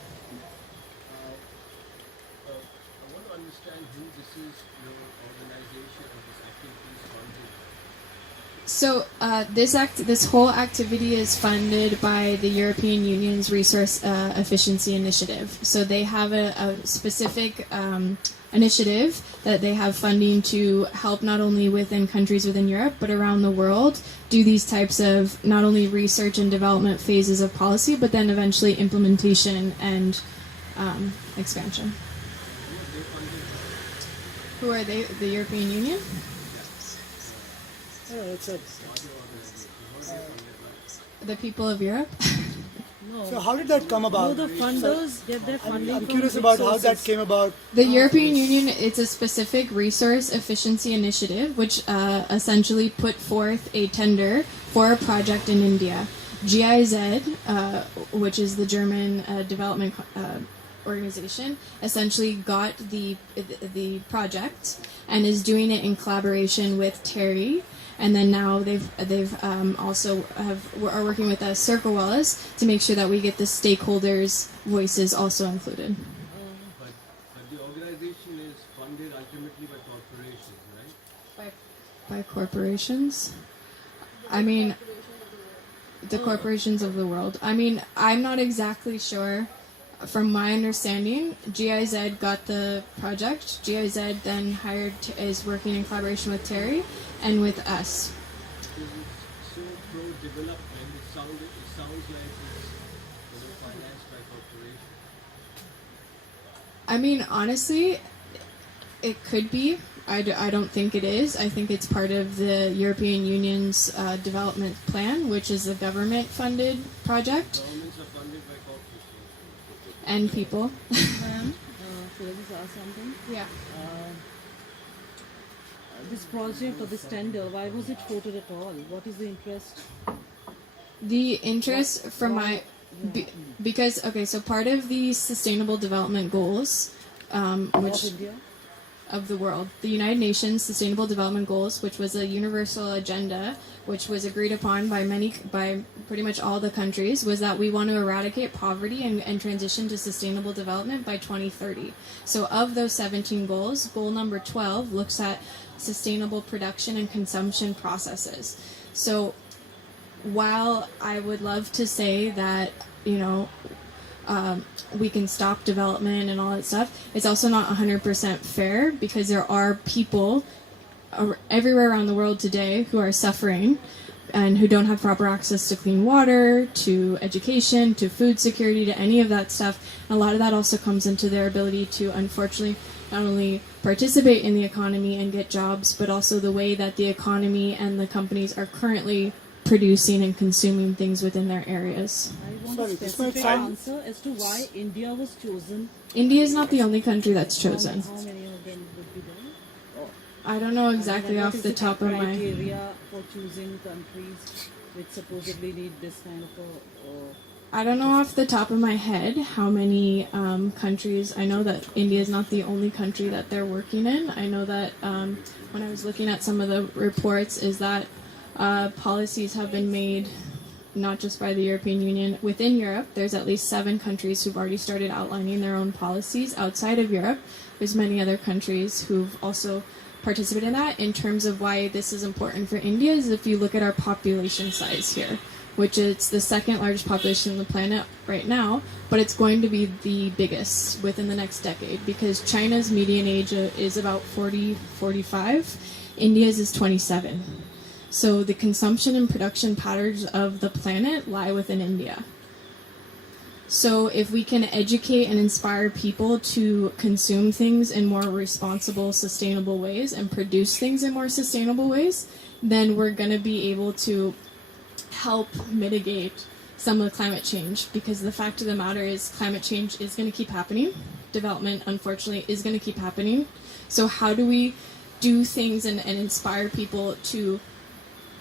I want to understand who this is, your organization, or this activity is funded. So this whole activity is funded by the European Union's Resource Efficiency Initiative. So they have a specific initiative that they have funding to help not only within countries within Europe, but around the world, do these types of not only research and development phases of policy, but then eventually implementation and expansion. Who are they? The European Union? The people of Europe? So how did that come about? No, the funders get their funding. I'm curious about how that came about. The European Union, it's a specific resource efficiency initiative which essentially put forth a tender for a project in India. GIZ, which is the German development organization, essentially got the project and is doing it in collaboration with Terry. And then now they've also are working with us, Circle Willows, to make sure that we get the stakeholders' voices also included. But the organization is funded ultimately by corporations, right? By corporations? I mean, the corporations of the world. I mean, I'm not exactly sure. From my understanding, GIZ got the project. GIZ then is working in collaboration with Terry and with us. So pro-development, it sounds like it's financed by corporations. I mean, honestly, it could be. I don't think it is. I think it's part of the European Union's development plan, which is a government-funded project, Governments are funded by corporations. and people. Ma'am, can I just ask something? Yeah. This project or this tender, why was it floated at all? What is the interest? The interest from my because okay, so part of the Sustainable Development Goals, which Of India? of the world, the United Nations Sustainable Development Goals, which was a universal agenda, which was agreed upon by pretty much all the countries, was that we want to eradicate poverty and transition to sustainable development by 2030. So of those 17 goals, goal number 12 looks at sustainable production and consumption processes. So while I would love to say that, we can stop development and all that stuff, it's also not 100% fair, because there are people everywhere around the world today who are suffering and who don't have proper access to clean water, to education, to food security, to any of that stuff. And a lot of that also comes into their ability to, unfortunately, not only participate in the economy and get jobs, but also the way that the economy and the companies are currently producing and consuming things within their areas. I want Sorry, a this might specific sound- answer as to why India was chosen. India is not the only country that's chosen. How many of them would be there? I don't know exactly And what off is the top of my... criteria for choosing countries which supposedly need this kind of I don't know off the top of my head how many countries. I know that India is not the only country that they're working in. I know that when I was looking at some of the reports, is that policies have been made not just by the European Union. Within Europe, there's at least 7 countries who've already started outlining their own policies. Outside of Europe, there's many other countries who've also participated in that. In terms of why this is important for India, is if you look at our population size here, which is the second largest population on the planet right now, but it's going to be the biggest within the next decade, because China's median age is about 40, 45. India's is 27. So the consumption and production patterns of the planet lie within India. So if we can educate and inspire people to consume things in more responsible, sustainable ways and produce things in more sustainable ways, then we're going to be able to help mitigate some of the climate change, because the fact of the matter is climate change is going to keep happening. Development, unfortunately, is going to keep happening. So how do we do things and inspire people to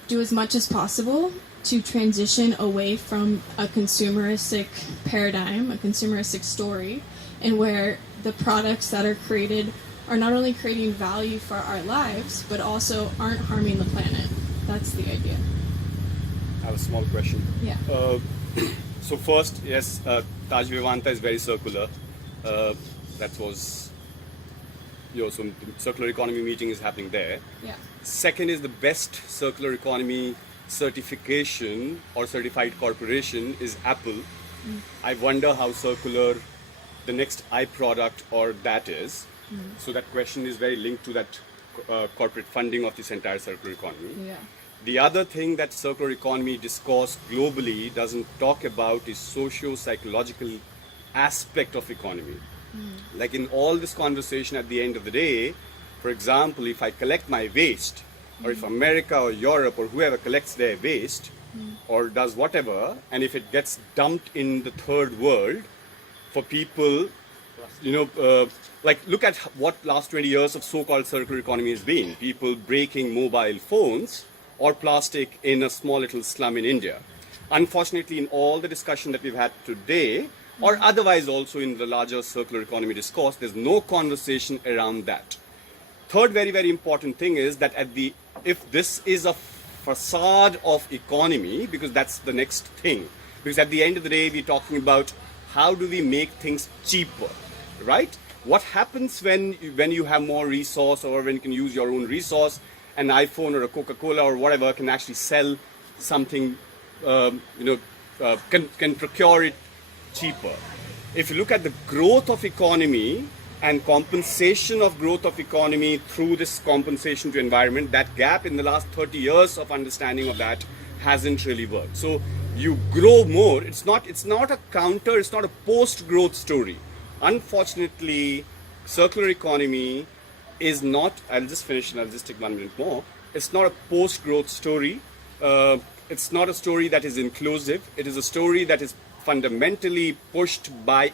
do as much as possible to transition away from a consumeristic paradigm, a consumeristic story, and where the products that are created are not only creating value for our lives, but also aren't harming the planet. That's the idea. I have a small question. Yeah. So first, yes, Taj Vivanta is very circular. That was, so the circular economy meeting is happening there. Yeah. Second is the best circular economy certification or certified corporation is Apple. I wonder how circular the next iProduct or that is. So that question is very linked to that corporate funding of this entire circular economy. Yeah. The other thing that circular economy discourse globally doesn't talk about is socio-psychological aspect of economy. Like in all this conversation at the end of the day, for example, if I collect my waste, or if America or Europe or whoever collects their waste or does whatever, and if it gets dumped in the third world, for people, like look at what last 20 years of so-called circular economy has been. People breaking mobile phones or plastic in a small little slum in India. Unfortunately, in all the discussion that we've had today, or otherwise also in the larger circular economy discourse, there's no conversation around that. Third very, very important thing is that if this is a facade of economy, because that's the next thing, because at the end of the day, we're talking about how do we make things cheaper, right? What happens when you have more resource, or when you can use your own resource, an iPhone or a Coca-Cola or whatever can actually sell something, can procure it cheaper. If you look at the growth of economy and compensation of growth of economy through this compensation to environment, that gap in the last 30 years of understanding of that hasn't really worked. So you grow more. It's not a counter, it's not a post-growth story. Unfortunately, circular economy is not, I'll just finish and I'll just take 1 minute more. It's not a post-growth story. It's not a story that is inclusive. It is a story that is fundamentally pushed by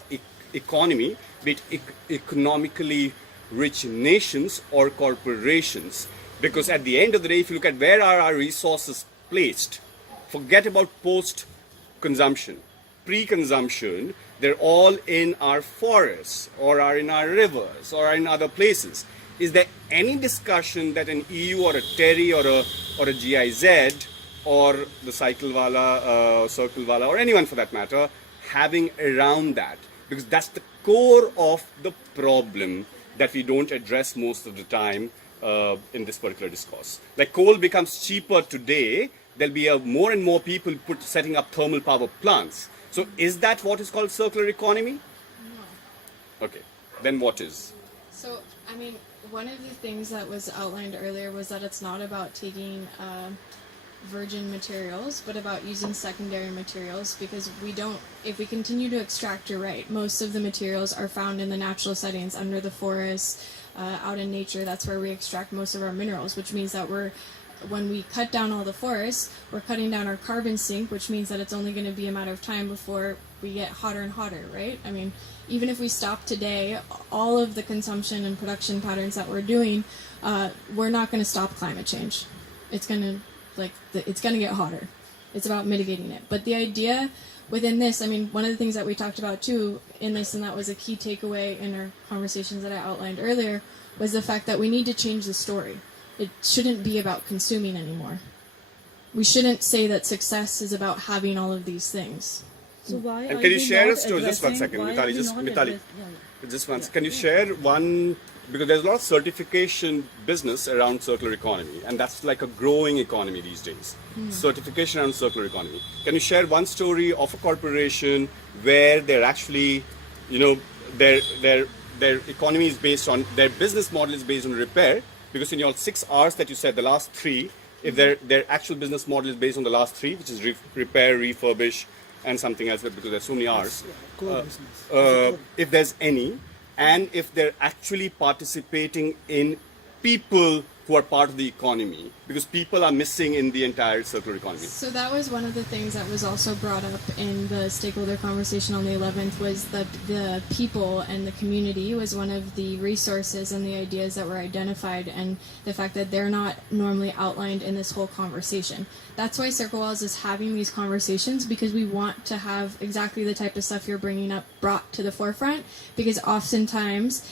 economy, be it economically rich nations or corporations. Because at the end of the day, if you look at where are our resources placed, forget about post-consumption. Pre-consumption, they're all in our forests or are in our rivers or are in other places. Is there any discussion that an EU or a TERI or a GIZ or the Cycle Wala, Circle Wala, or anyone for that matter, having around that? Because that's the core of the problem that we don't address most of the time in this particular discourse. Like coal becomes cheaper today, there'll be more and more people setting up thermal power plants. So is that what is called circular economy? No. Okay, then what is? So, I mean, one of the things that was outlined earlier was that it's not about taking virgin materials, but about using secondary materials, because if we continue to extract, you're right, most of the materials are found in the natural settings, under the forests, out in nature. That's where we extract most of our minerals, which means that when we cut down all the forests, we're cutting down our carbon sink, which means that it's only going to be a matter of time before we get hotter and hotter, right? I mean, even if we stop today, all of the consumption and production patterns that we're doing, we're not going to stop climate change. It's going to it's going to get hotter. It's about mitigating it. But the idea within this, I mean, one of the things that we talked about too in this, and that was a key takeaway in our conversations that I outlined earlier, was the fact that we need to change the story. It shouldn't be about consuming anymore. We shouldn't say that success is about having all of these things. So why And are can you we share not a story? Just one addressing- second, why are Mitali. we Just not Mitali. address- yeah. Just once. Can you share one? Because there's a lot of certification business around circular economy, and that's like a growing economy these days. Certification around circular economy. Can you share one story of a corporation where they're actually, their economy is based on, their business model is based on repair? Because in your 6 R's that you said, the last 3, if their actual business model is based on the last 3, which is repair, refurbish, and something else, because there's so many R's. Core business. If there's any, and if they're actually participating in people who are part of the economy, because people are missing in the entire circular economy. So that was one of the things that was also brought up in the stakeholder conversation on the 11th, was that the people and the community was one of the resources and the ideas that were identified, and the fact that they're not normally outlined in this whole conversation. That's why Circle Wells is having these conversations, because we want to have exactly the type of stuff you're bringing up brought to the forefront, because oftentimes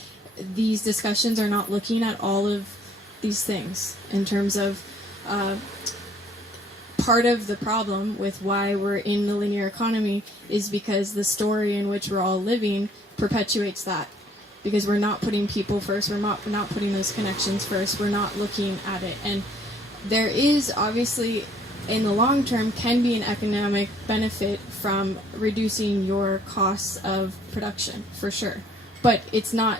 these discussions are not looking at all of these things in terms of part of the problem with why we're in the linear economy is because the story in which we're all living perpetuates that, because we're not putting people first, we're not putting those connections first, we're not looking at it. And there is obviously in the long term can be an economic benefit from reducing your costs of production, for sure, but it's not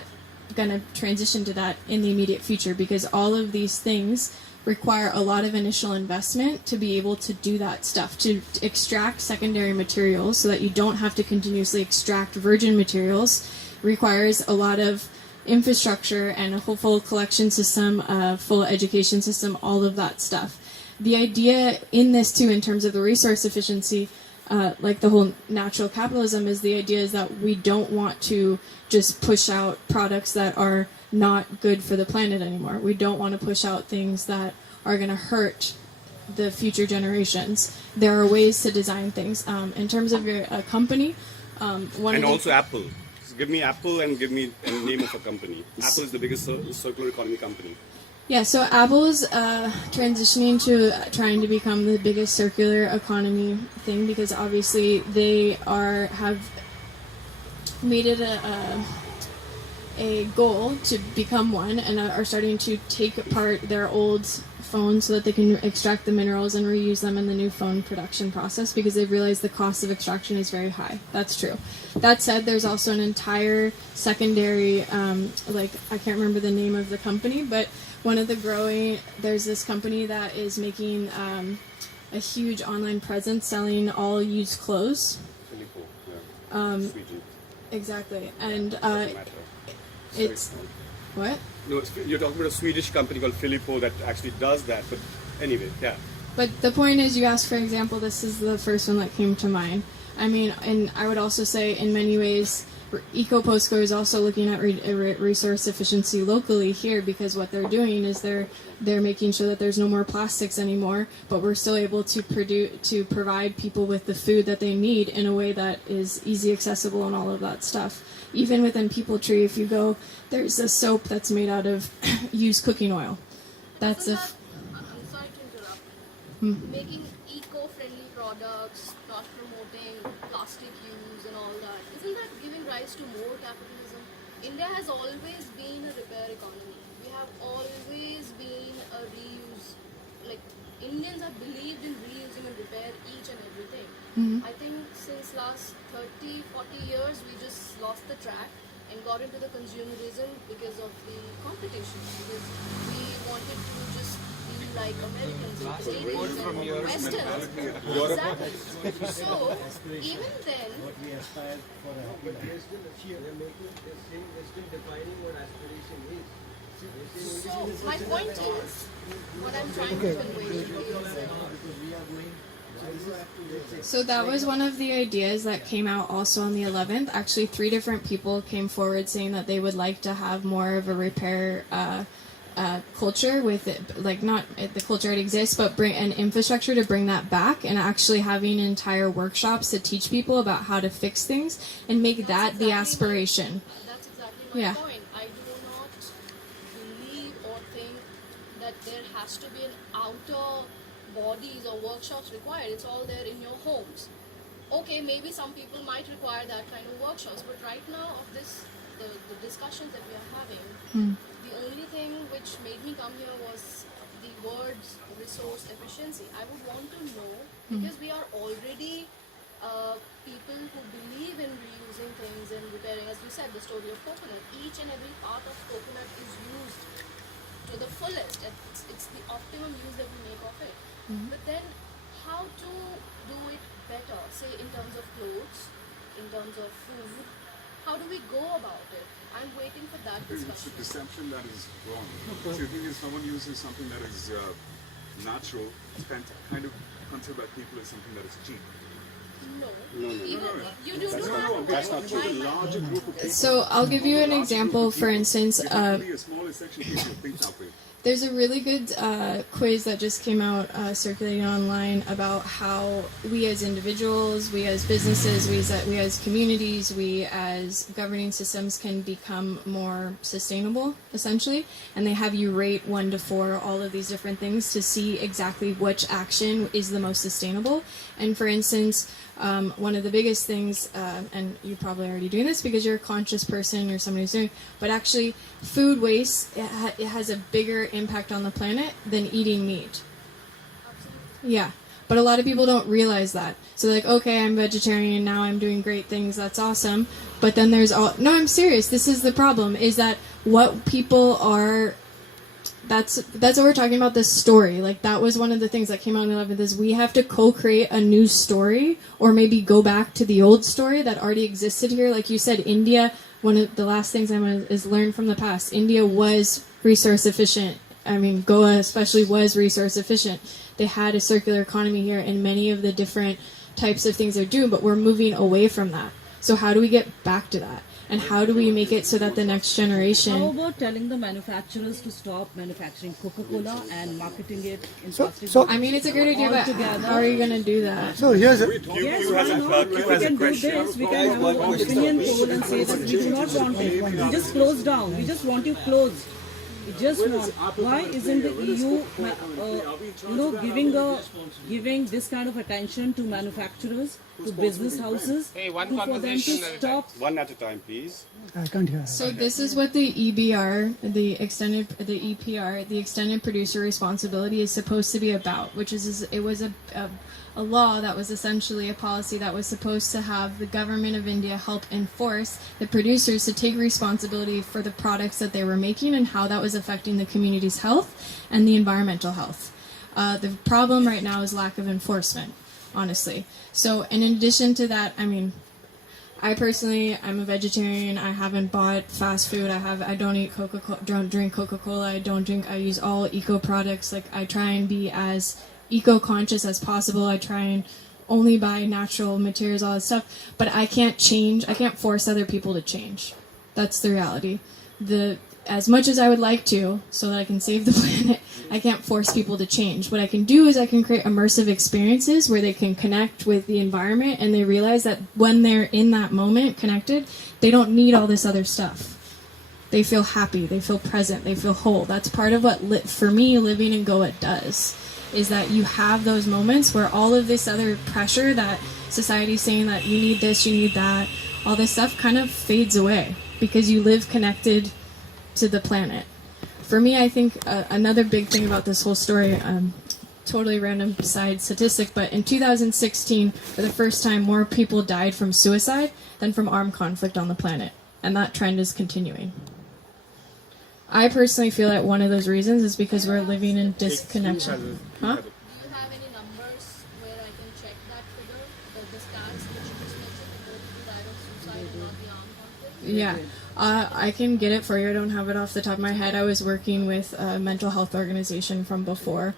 going to transition to that in the immediate future, because all of these things require a lot of initial investment to be able to do that stuff, to extract secondary materials so that you don't have to continuously extract virgin materials. Requires a lot of infrastructure and a whole full collection system, full education system, all of that stuff. The idea in this too, in terms of the resource efficiency, like the whole natural capitalism, is the idea is that we don't want to just push out products that are not good for the planet anymore. We don't want to push out things that are going to hurt the future generations. There are ways to design things. In terms of your company, And also Apple. So give me Apple and give me a name of a company. Apple is the biggest circular economy company. Yeah, so Apple's transitioning to trying to become the biggest circular economy thing, because obviously they have made it a goal to become one, and are starting to take apart their old phones so that they can extract the minerals and reuse them in the new phone production process, because they've realized the cost of extraction is very high. That's true. That said, there's also an entire secondary, I can't remember the name of the company, but there's this company that is making a huge online presence selling all used clothes. Really cool. Yeah. Sweden. Exactly. And Doesn't matter. it's What? No, you're talking about a Swedish company called Filippo that actually does that. But anyway, yeah. But the point is, you asked for example. This is the first one that came to mind. I mean, and I would also say, in many ways, EcoPostco is also looking at resource efficiency locally here, because what they're doing is they're making sure that there's no more plastics anymore, but we're still able to provide people with the food that they need in a way that is easy accessible and all of that stuff. Even within People Tree, if you go, there's a soap that's made out of used cooking oil. That's I'm sorry to interrupt. Making eco-friendly products, not promoting plastic use and all that, isn't that giving rise to more capitalism? India has always been a repair economy. We have always been a reuse, like Indians have believed in reusing and repair each and everything. I think since last 30, 40 years, we just lost the track and got into the consumerism because of the competition, because we wanted to just be like Americans and Canadians and Westerns. Exactly. So even then, But they're still defining what aspiration is. so my point is, what I'm trying to convey is So that was one of the ideas that came out also on the 11th. Actually, 3 different people came forward saying that they would like to have more of a repair culture with it, like not the culture already exists, but bring an infrastructure to bring that back, and actually having entire workshops to teach people about how to fix things and make that the aspiration. that's exactly my Yeah. point. I do not believe or think that there has to be an outer bodies or workshops required. It's all there in your homes. Okay, maybe some people might require that kind of workshops, but right now of this, the discussions that we are having, the only thing which made me come here was the words resource efficiency. I would want to know, because we are already people who believe in reusing things and repairing. As you said, the story of coconut, each and every part of coconut is used to the fullest. It's the optimum use that we make of it. But then how to do it better, say in terms of clothes, in terms of food, how do we go about it? I'm waiting for that Because it's a discussion. perception that is wrong. So the thing is, someone uses something that is natural, it's kind of considered by people as something that is cheap. No. No. Even you do That's not have that's not true. A larger group of people. So I'll give you an example, for instance. Only a smaller section of people think that way. There's a really good quiz that just came out circulating online about how we as individuals, we as businesses, we as communities, we as governing systems can become more sustainable, essentially. And they have you rate 1 to 4 all of these different things to see exactly which action is the most sustainable. And for instance, one of the biggest things, and you're probably already doing this because you're a conscious person, you're somebody who's doing, but actually food waste, it has a bigger impact on the planet than eating meat. Yeah, but a lot of people don't realize that. So they're like, okay, I'm vegetarian, now I'm doing great things, that's awesome. But then there's no, I'm serious, this is the problem, is that what people are, that's what we're talking about, this story. Like, that was one of the things that came out on the 11th, is we have to co-create a new story, or maybe go back to the old story that already existed here. Like you said, India, one of the last things I'm going to is learn from the past. India was resource efficient. I mean, Goa especially was resource efficient. They had a circular economy here, and many of the different types of things they're doing, but we're moving away from that. So how do we get back to that? And how do we make it so that the next generation... How about telling the manufacturers to stop manufacturing Coca-Cola and marketing it in plastic? so- I mean, it's a great idea, but Altogether. how are you going to do that? So here's a, Yes, why not? If we can do this, we can have an opinion poll and say that we do not want it. We just close down. We just want you closed. We just want. Why isn't the EU, giving this kind of attention to manufacturers, to business houses, for them to stop? One at a time, please. I can't hear. So this is what the EBR, the EPR, the extended producer responsibility is supposed to be about, which is it was a law that was essentially a policy that was supposed to have the government of India help enforce the producers to take responsibility for the products that they were making and how that was affecting the community's health and the environmental health. The problem right now is lack of enforcement, honestly. So, and in addition to that, I mean, I personally, I'm a vegetarian. I haven't bought fast food. I don't eat Coca-Cola, don't drink Coca-Cola. I use all eco products. Like, I try and be as eco-conscious as possible. I try and only buy natural materials, all that stuff. But I can't force other people to change. That's the reality. As much as I would like to, so that I can save the planet, I can't force people to change. What I can do is I can create immersive experiences where they can connect with the environment, and they realize that when they're in that moment connected, they don't need all this other stuff. They feel happy, they feel present, they feel whole. That's part of what, for me, living in Goa does, is that you have those moments where all of this other pressure that society's saying that you need this, you need that, all this stuff kind of fades away because you live connected to the planet. For me, I think another big thing about this whole story, totally random side statistic, but in 2016, for the first time, more people died from suicide than from armed conflict on the planet. And that trend is continuing. I personally feel that one of those reasons is because we're living in disconnection. Huh? Do you have any numbers where I can check that figure, the stats which you just mentioned, both the direct suicide and not the armed conflict? Yeah. I can get it for you. I don't have it off the top of my head. I was working with a mental health organization from before,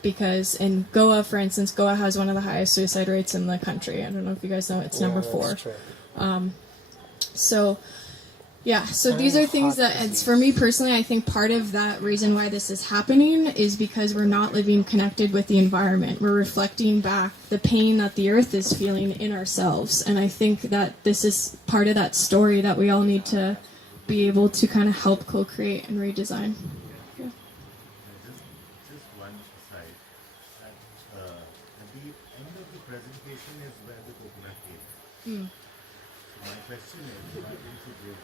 because in Goa, for instance, Goa has one of the highest suicide rates in the country. I don't know if you guys know, it's number 4. So these are things that, it's, for me personally, I think part of that reason why this is happening is because we're not living connected with the environment. We're reflecting back the pain that the earth is feeling in ourselves. And I think that this is part of that story that we all need to be able to kind of help co-create and redesign. Yeah. Just one aside. At the end of the presentation is where the coconut came. My question is, why didn't you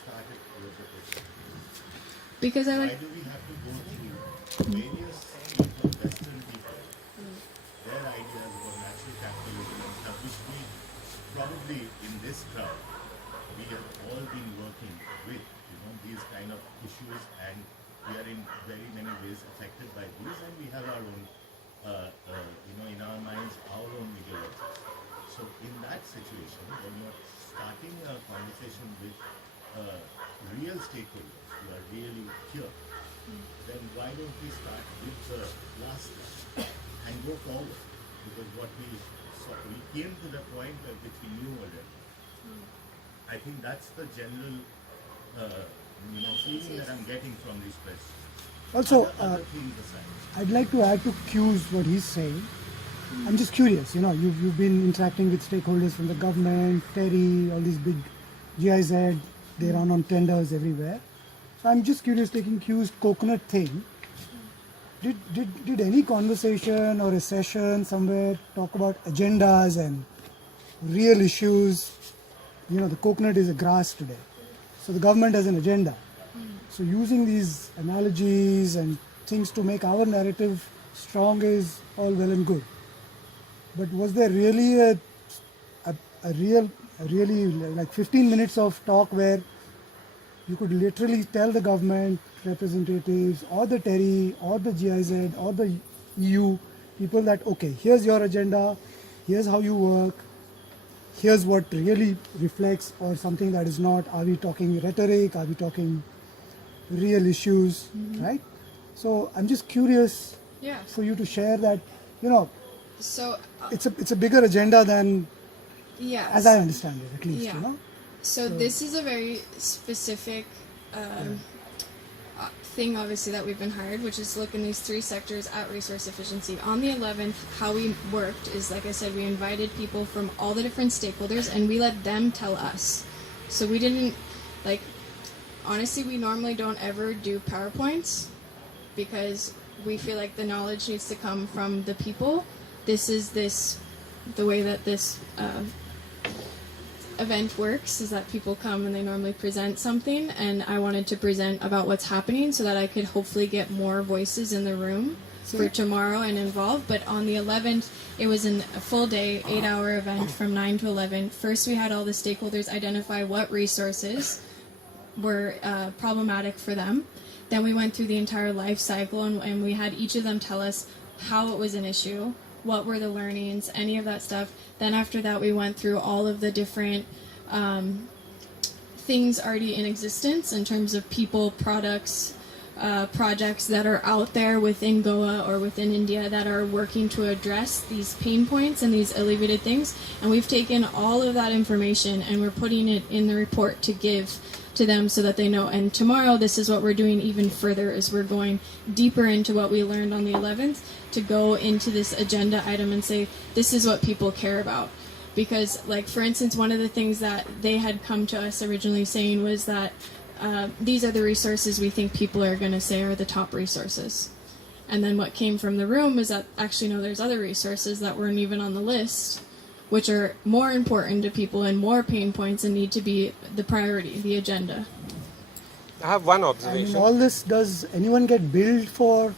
start it with the question? Because I Why like... do we have to go through various people, Western people, their ideas about natural capitalism and stuff, which we probably in this crowd, we have all been working with, these kind of issues, and we are in very many ways affected by these, and we have our own, in our minds, our own ideologies. So in that situation, when you're starting a conversation with real stakeholders who are really here, then why don't we start with the last step and go forward? Because what we saw, we came to the point which we knew already. I think that's the general feeling that I'm getting from these questions. Also, other things aside. I'd like to add to Q's what he's saying. I'm just curious, you've been interacting with stakeholders from the government, Terry, all these big GIZ, they run on tenders everywhere. So I'm just curious, taking Q's coconut thing, did any conversation or a session somewhere talk about agendas and real issues? The coconut is a grass today. So the government has an agenda. So using these analogies and things to make our narrative strong is all well and good. But was there really a really like 15 minutes of talk where you could literally tell the government representatives or the Terry or the GIZ or the EU people that, okay, here's your agenda, here's how you work, here's what really reflects or something that is not. Are we talking rhetoric? Are we talking real issues, right? So I'm just curious for you to share that, So... it's a bigger agenda than, as I understand it, at least, Yeah. So this is a very specific thing, obviously, that we've been hired, which is to look in these 3 sectors at resource efficiency. On the 11th, how we worked is, like I said, we invited people from all the different stakeholders, and we let them tell us. So we didn't, honestly, we normally don't ever do PowerPoints because we feel like the knowledge needs to come from the people. The way that this event works is that people come and they normally present something, and I wanted to present about what's happening so that I could hopefully get more voices in the room for tomorrow and involved. But on the 11th, it was a full day, 8-hour event from 9 to 11. First, we had all the stakeholders identify what resources were problematic for them. Then we went through the entire life cycle, and we had each of them tell us how it was an issue, what were the learnings, any of that stuff. Then after that, we went through all of the different things already in existence in terms of people, products, projects that are out there within Goa or within India that are working to address these pain points and these alleviated things. And we've taken all of that information and we're putting it in the report to give to them so that they know. And tomorrow, this is what we're doing even further, is we're going deeper into what we learned on the 11th to go into this agenda item and say, this is what people care about. Because, like, for instance, one of the things that they had come to us originally saying was that these are the resources we think people are going to say are the top resources. And then what came from the room was that actually, no, there's other resources that weren't even on the list, which are more important to people and more pain points and need to be the priority, the agenda. I have one And observation. in all this, does anyone get billed for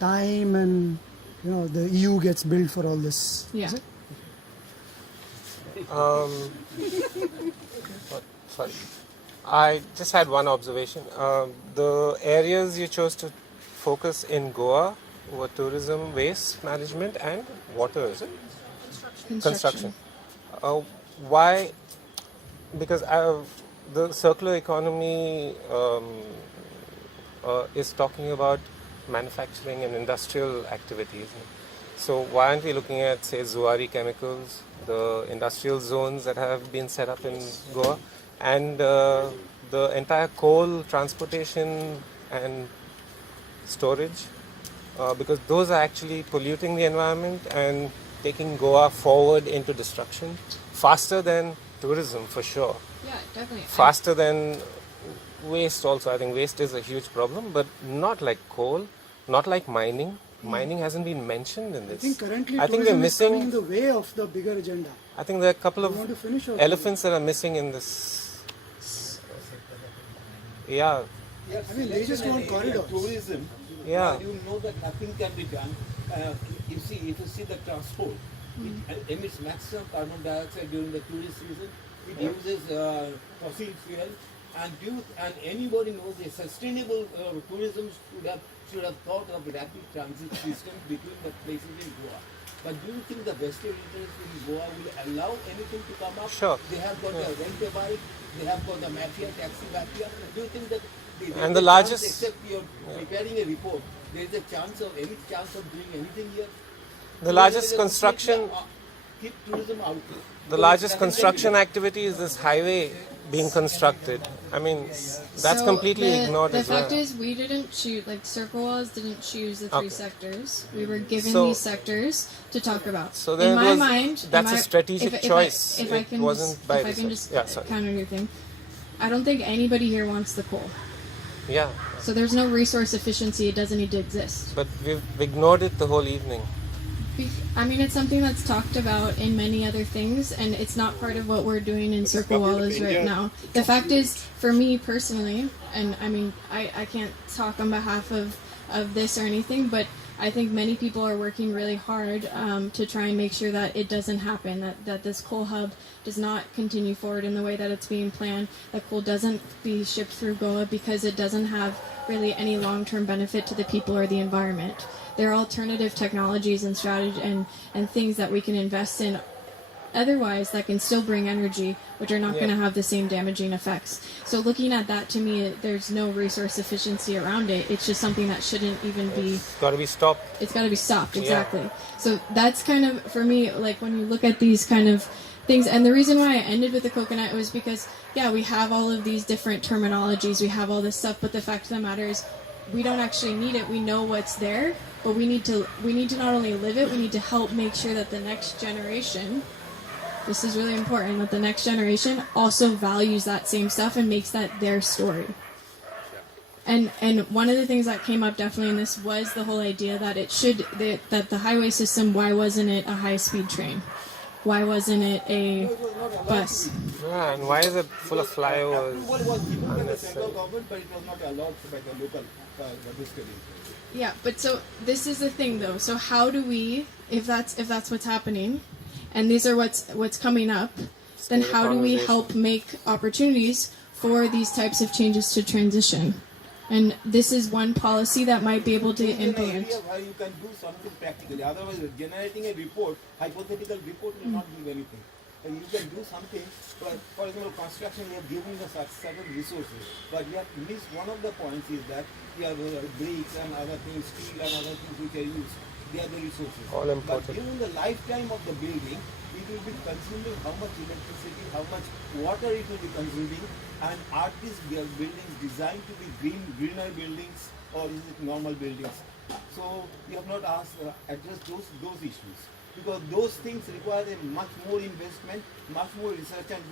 time, and the EU gets billed for all this? Yeah. Is it? Sorry. I just had one observation. The areas you chose to focus in Goa were tourism, waste management, and water, is it? Construction. Why? Because the circular economy is talking about manufacturing and industrial activities. So why aren't we looking at, say, Zuari chemicals, the industrial zones that have been set up in Goa, and the entire coal transportation and storage? Because those are actually polluting the environment and taking Goa forward into destruction faster than tourism, for sure. Yeah, definitely. Faster than waste also. I think waste is a huge problem, but not like coal, not like mining. Mining hasn't been mentioned in this. I think currently I think tourism we're is coming missing. in the way of the bigger agenda. I think there are a couple You want to of finish or elephants that are missing in this. Yeah, I mean, they just want corridors. Tourism, yeah. you know that nothing can be done. If you see the transport, it emits maximum carbon dioxide during the tourist season. It uses fossil fuel, and anybody knows a sustainable tourism should have thought of rapid transit systems between the places in Goa. But do you think the vested interest in Goa will allow anything to come up? Sure. They have got the rent-a-bike, they have got the mafia, taxi mafia. Do you think that And the largest- except you're preparing a report, there is a chance of doing anything here? The largest construction, Keep tourism out. the largest construction activity is this highway being constructed. I mean, that's So completely the, ignored The as well. fact is, we didn't choose, like, Circle Walls didn't choose the three Okay. sectors. We were given So- these sectors to talk about. So then in it my was- mind, that's in a my- strategic choice. If I It can wasn't just, by if I can design. just Yeah, sorry. counter your thing, I don't think anybody here wants the coal. Yeah, So there's no resource efficiency. It doesn't need to exist. but we've ignored it the whole evening. I mean, it's something that's talked about in many other things, and it's not part of what we're doing in Circle Walls right now. The fact is, for me personally, and I mean, I can't talk on behalf of this or anything, but I think many people are working really hard to try and make sure that it doesn't happen, that this coal hub does not continue forward in the way that it's being planned, that coal doesn't be shipped through Goa because it doesn't have really any long-term benefit to the people or the environment. There are alternative technologies and strategy and things that we can invest in otherwise that can still bring energy, which are not going to have the same damaging effects. So looking at that, to me, there's no resource efficiency around it. It's just something that shouldn't even be. It's got to be stopped. It's got to be stopped, exactly. So that's kind of, for me, like when you look at these kind of things, and the reason why I ended with the coconut was because, yeah, we have all of these different terminologies, we have all this stuff, but the fact of the matter is we don't actually need it. We know what's there, but we need to not only live it, we need to help make sure that the next generation, this is really important, that the next generation also values that same stuff and makes that their story. And one of the things that came up definitely in this was the whole idea that that the highway system, why wasn't it a high-speed train? Why wasn't it a bus? Yeah, and why is it full of flyovers? Approval was given by the central government, but it was not allowed by the local district. Yeah, but so this is the thing though. So how do we, if that's what's happening, and these are what's coming up, then how do we help make opportunities for these types of changes to transition? And this is one policy that might be able to This is an implement. area where you can do something practically. Otherwise, generating a report, hypothetical report will not give anything. And you can do something. For example, construction, you have given us certain resources, but you have missed one of the points is that you have bricks and other things, steel and other things which are used. They are the resources. All But important. during the lifetime of the building, it will be consuming how much electricity, how much water it will be consuming, and are these buildings designed to be greener buildings or is it normal buildings? So we have not addressed those issues because those things require a much more investment, much more research and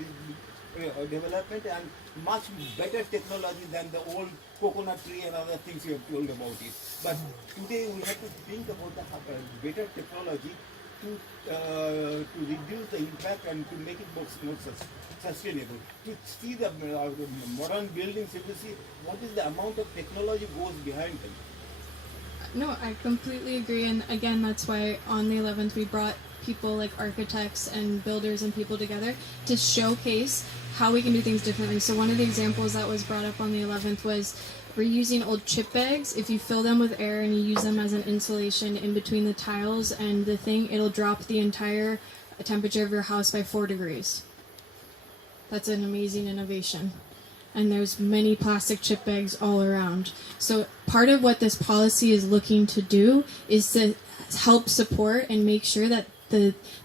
development, and much better technology than the old coconut tree and other things you have told about it. But today we have to think about the better technology to reduce the impact and to make it more sustainable. To see the modern buildings, if you see what is the amount of technology goes behind them. No, I completely agree, and again, that's why on the 11th we brought people like architects and builders and people together to showcase how we can do things differently. So one of the examples that was brought up on the 11th was reusing old chip bags. If you fill them with air and you use them as an insulation in between the tiles and the thing, it'll drop the entire temperature of your house by 4 degrees. That's an amazing innovation. And there's many plastic chip bags all around. So part of what this policy is looking to do is to help support and make sure that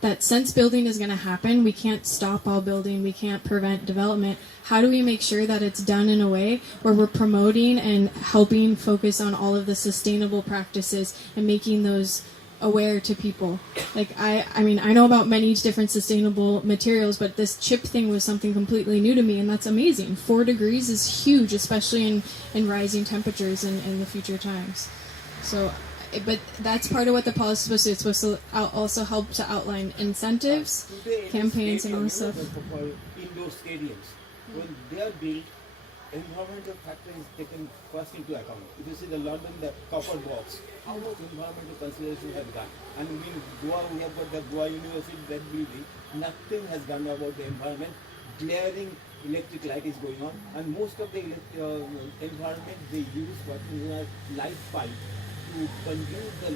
that since building is going to happen, we can't stop all building, we can't prevent development. How do we make sure that it's done in a way where we're promoting and helping focus on all of the sustainable practices and making those aware to people? Like I mean, I know about many different sustainable materials, but this chip thing was something completely new to me, and that's amazing. 4 degrees is huge, especially in rising temperatures in the future times. So, but that's part of what the policy is supposed to do. It's supposed to also help to outline incentives, Today, campaigns, and all this stuff. For indoor stadiums, when they are built, environmental factor is taken first into account. If you see the London, the copper box, how much environmental consideration have done? And in Goa, we have got the Goa University, that building, nothing has done about the environment. Glaring electric light is going on, and most of the environment they use what is a light pipe to consume the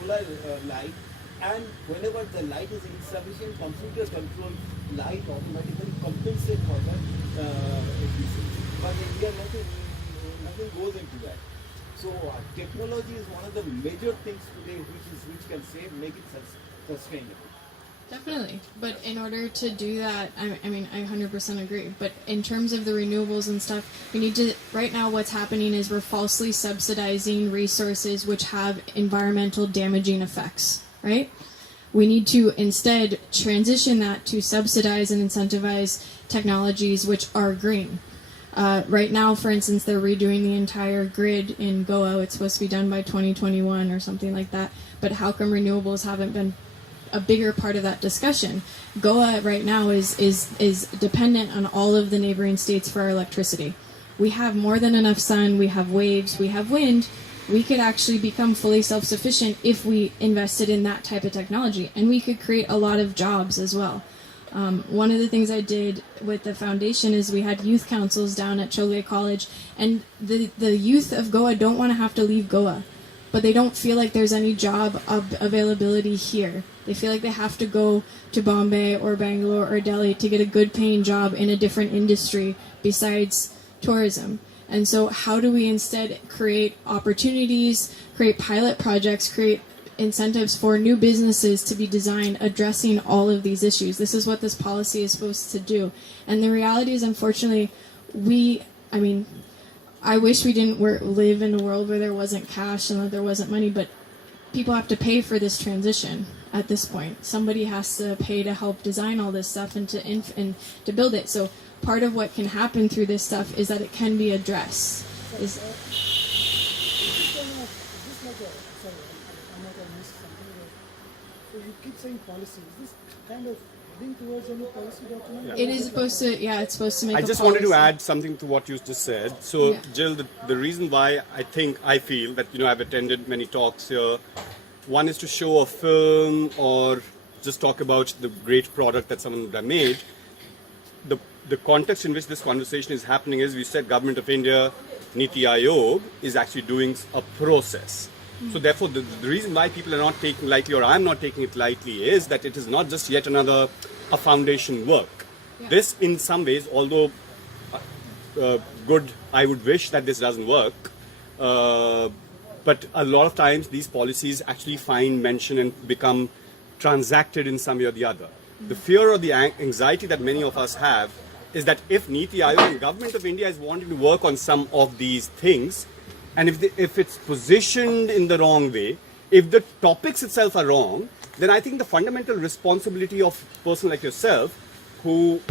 solar light, and whenever the light is insufficient, computer controlled light automatically compensate for that efficiency. But in India, nothing goes into that. So technology is one of the major things today which can make it sustainable. Definitely. But in order to do that, I mean, I 100% agree. But in terms of the renewables and stuff, we need to, right now what's happening is we're falsely subsidizing resources which have environmental damaging effects, right? We need to instead transition that to subsidize and incentivize technologies which are green. Right now, for instance, they're redoing the entire grid in Goa. It's supposed to be done by 2021 or something like that. But how come renewables haven't been a bigger part of that discussion? Goa right now is dependent on all of the neighboring states for our electricity. We have more than enough sun, we have waves, we have wind. We could actually become fully self-sufficient if we invested in that type of technology, and we could create a lot of jobs as well. One of the things I did with the foundation is we had youth councils down at Chole College, and the youth of Goa don't want to have to leave Goa, but they don't feel like there's any job availability here. They feel like they have to go to Bombay or Bangalore or Delhi to get a good paying job in a different industry besides tourism. And so how do we instead create opportunities, create pilot projects, create incentives for new businesses to be designed addressing all of these issues? This is what this policy is supposed to do. And the reality is, unfortunately, I wish we didn't live in a world where there wasn't cash and that there wasn't money, but people have to pay for this transition at this point. Somebody has to pay to help design all this stuff and to build it. So part of what can happen through this stuff is that it can be addressed. Just like sorry, I'm not going to miss something. So you keep saying policy. Is this kind of heading towards any policy document? It is supposed to, it's supposed to make I a just wanted to policy. add something to what you just said. So, Yeah. Jill, the reason why I feel that, I've attended many talks here. One is to show a film or just talk about the great product that someone would have made. The context in which this conversation is happening is, we said Government of India, Niti Aayog is actually doing a process. So therefore, the reason why people are not taking lightly, or I'm not taking it lightly, is that it is not just yet another a foundation work. Yeah. This, in some ways, although good, I would wish that this doesn't work. But a lot of times these policies actually find mention and become transacted in some way or the other. The fear or the anxiety that many of us have is that if Niti Aayog and Government of India is wanting to work on some of these things, and if it's positioned in the wrong way, if the topics itself are wrong, then I think the fundamental responsibility of a person like yourself, who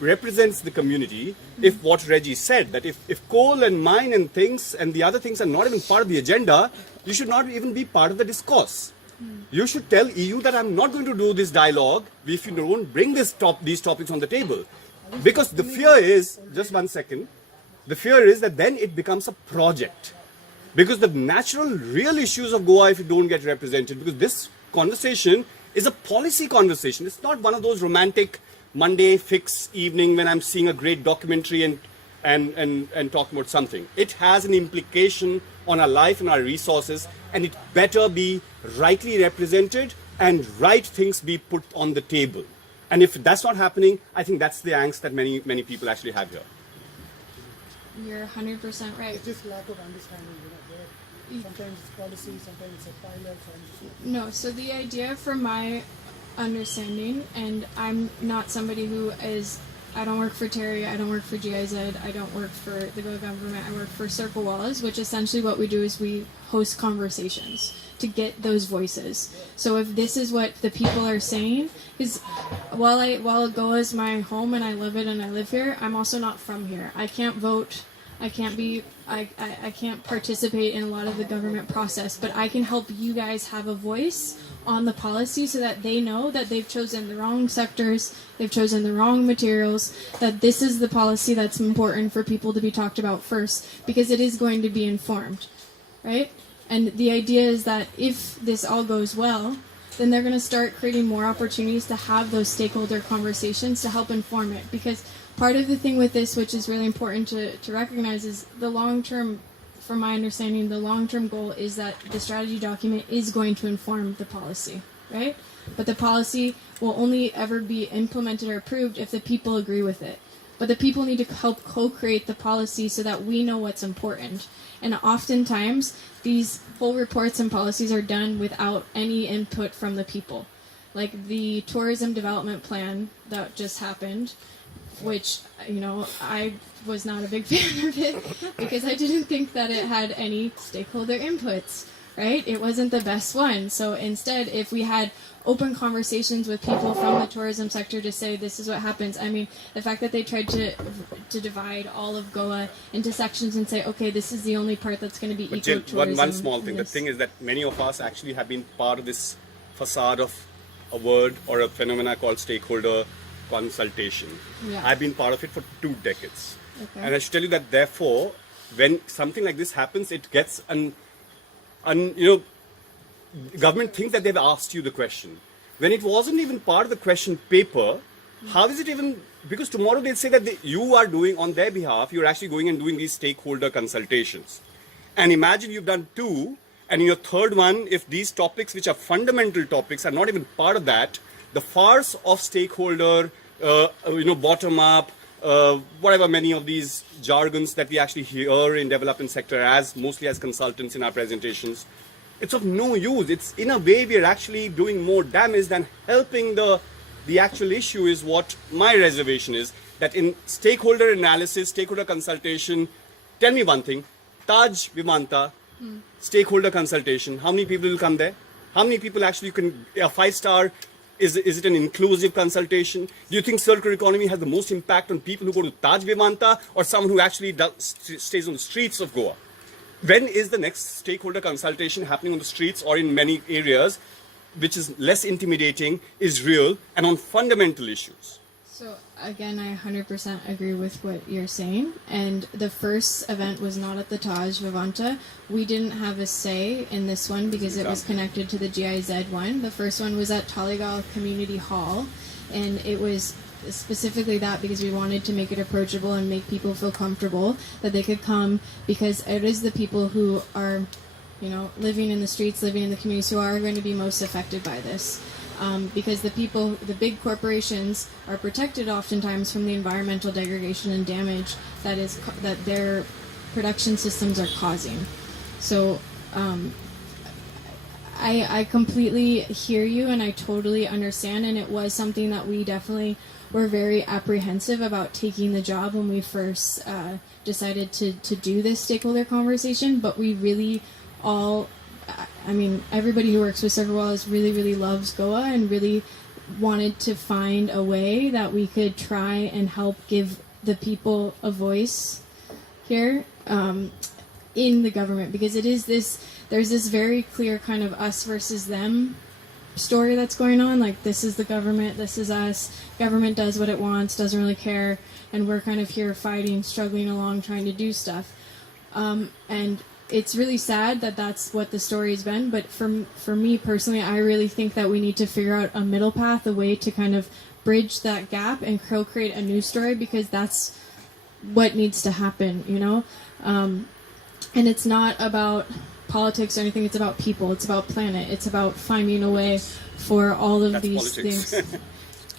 represents the community, if what Reggie said, that if coal and mine and things and the other things are not even part of the agenda, you should not even be part of the discourse. You should tell EU that I'm not going to do this dialogue if you don't bring these topics on the table. Because the fear is, just one second, the fear is that then it becomes a project. Because the natural, real issues of Goa, if you don't get represented, because this conversation is a policy conversation. It's not one of those romantic Monday fix evening when I'm seeing a great documentary and talking about something. It has an implication on our life and our resources, and it better be rightly represented and right things be put on the table. And if that's not happening, I think that's the angst that many people actually have here. You're 100% right. It's just lack of understanding, where sometimes it's policy, sometimes it's a pilot. No, so the idea from my understanding, and I'm not somebody who is, I don't work for Terry, I don't work for GIZ, I don't work for the Goa government, I work for Circle Wallas, which essentially what we do is we host conversations to get those voices. So if this is what the people are saying, because while Goa is my home and I love it and I live here, I'm also not from here. I can't vote. I can't participate in a lot of the government process, but I can help you guys have a voice on the policy so that they know that they've chosen the wrong sectors, they've chosen the wrong materials, that this is the policy that's important for people to be talked about first, because it is going to be informed, right? And the idea is that if this all goes well, then they're going to start creating more opportunities to have those stakeholder conversations to help inform it. Because part of the thing with this, which is really important to recognize, is the long-term, from my understanding, the long-term goal is that the strategy document is going to inform the policy, right? But the policy will only ever be implemented or approved if the people agree with it. But the people need to help co-create the policy so that we know what's important. And oftentimes, these whole reports and policies are done without any input from the people. Like the tourism development plan that just happened, which, I was not a big fan of it because I didn't think that it had any stakeholder inputs, right? It wasn't the best one. So instead, if we had open conversations with people from the tourism sector to say this is what happens. I mean, the fact that they tried to divide all of Goa into sections and say, okay, this is the only part that's going to be But ecotourism. Jill, one small thing. The thing is that many of us actually have been part of this facade of a word or a phenomena called stakeholder consultation. Yeah. I've been part of it for 2 decades. Okay. And I should tell you that therefore, when something like this happens, it gets government thinks that they've asked you the question. When it wasn't even part of the question paper, how is it even, because tomorrow they'll say that you are doing on their behalf, you're actually going and doing these stakeholder consultations. And imagine you've done 2, and in your 3rd one, if these topics, which are fundamental topics, are not even part of that, the farce of stakeholder, bottom up, whatever many of these jargons that we actually hear in development sector mostly as consultants in our presentations, it's of no use. It's in a way we are actually doing more damage than helping the actual issue is what my reservation is, that in stakeholder analysis, stakeholder consultation, tell me one thing, Taj Vimanta, stakeholder consultation, how many people will come there? How many people actually can, a 5-star, is it an inclusive consultation? Do you think circular economy has the most impact on people who go to Taj Vimanta or someone who actually stays on the streets of Goa? When is the next stakeholder consultation happening on the streets or in many areas, which is less intimidating, is real, and on fundamental issues? So again, I 100% agree with what you're saying. And the first event was not at the Taj Vivanta. We didn't have a say in this one because it was connected to the GIZ one. The first one was at Taligal Community Hall, and it was specifically that because we wanted to make it approachable and make people feel comfortable that they could come, because it is the people who are, you know, living in the streets, living in the communities, who are going to be most affected by this. Because the people, the big corporations, are protected oftentimes from the environmental degradation and damage that their production systems are causing. So I completely hear you, and I totally understand, and it was something that we definitely were very apprehensive about taking the job when we first decided to do this stakeholder conversation, but we really all, I mean, everybody who works with Circle Wellness really, really loves Goa and really wanted to find a way that we could try and help give the people a voice here in the government, because it is this, there's this very clear kind of us versus them story that's going on. Like, this is the government, this is us, government does what it wants, doesn't really care, and we're kind of here fighting, struggling along, trying to do stuff. And it's really sad that that's what the story has been, but for me personally, I really think that we need to figure out a middle path, a way to kind of bridge that gap and co-create a new story, because that's what needs to happen, you know? And it's not about politics or anything, it's about people, it's about planet, it's about finding a way for all of these politics. things.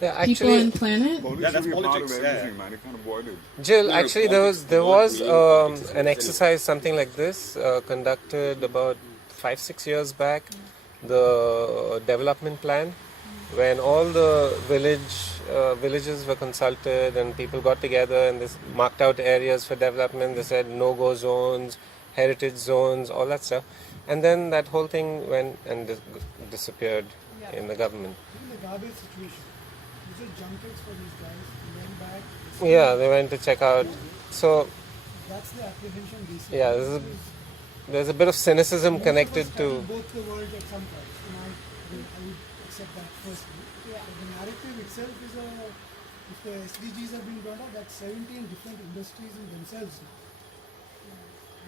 Yeah, People actually, and planet? Politics that's should be a part politics, of yeah. everything, man. You can't avoid it. Jill, No, actually politics, there not was really politics, an it's exercise, something like this, conducted about 5-6 years back, the development plan, when all the villages were consulted and people got together and they marked out areas for development. They said no-go zones, heritage zones, all that stuff. And then that whole thing went and disappeared in the government. In the garbage situation, is it junkets for these guys? They went back. Yeah, they went to check out. So That's the apprehension we see. yeah, there's a bit of cynicism Most connected of us to. travel both the world at some point. You know, I would accept that firstly. But the narrative itself is if the SDGs are being brought up, that's 17 different industries in themselves.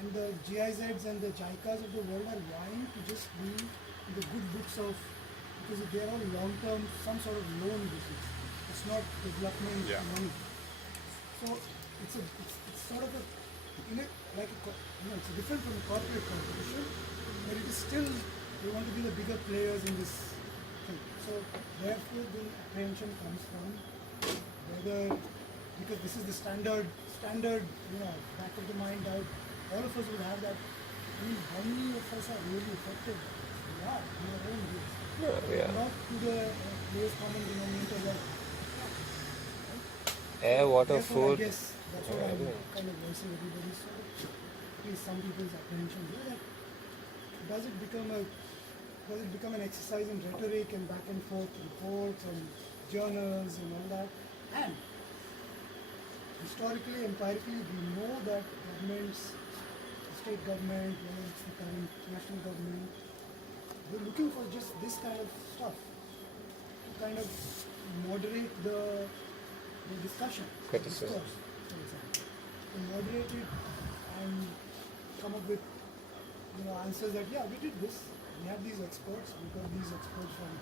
And the GIZs and the JICAs of the world are vying to just be in the good books of, because they're all long-term, some sort of loan business. It's not development money. So it's sort of it's different from a corporate competition, but it is still, they want to be the bigger players in this thing. So therefore the apprehension comes from whether, because this is the standard, back of the mind out, all of us would have that. I mean, how many of us are really affected? We are, in our own ways. Yeah. Not to the lowest common denominator level. Air, water, Therefore, food. I guess that's what I'm kind of voicing everybody's sort of, at least some people's apprehension here, that does it become an exercise in rhetoric and back and forth reports and journals and all that? And historically, empirically, we know that governments, the state government, whether it's the current national government, they're looking for just this kind of stuff to kind of moderate the discussion, Criticism. discourse, for example. To moderate it and come up with answers that, yeah, we did this. We have these experts, we got these experts from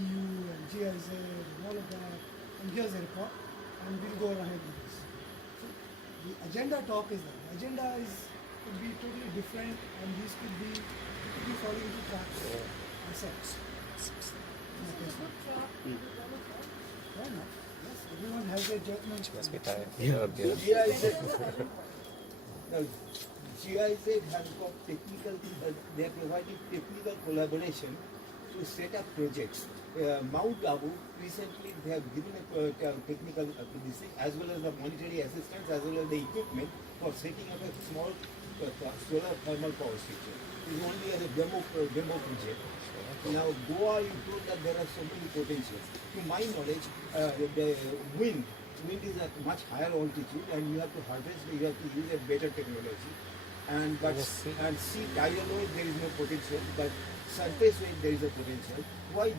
EU and GIZ and all of that, and here's a report, and we'll go ahead with this. So the agenda talk is that. The agenda could be totally different, and these could be falling into traps ourselves. Why not? Yes, everyone has their judgment. Must be tired. GIZ, now, GIZ has got technical, they are providing technical collaboration to set up projects. Mount Abu, recently they have given a technical as well as the monetary assistance, as well as the equipment for setting up a small solar thermal power station. It is only as a demo project. Now, Goa, you told that there are so many potentials. To my knowledge, the wind is at much higher altitude, and you have to harvest, you have to use a better technology. And sea tidal wave, there is no potential, but surface wave, there is a potential. Why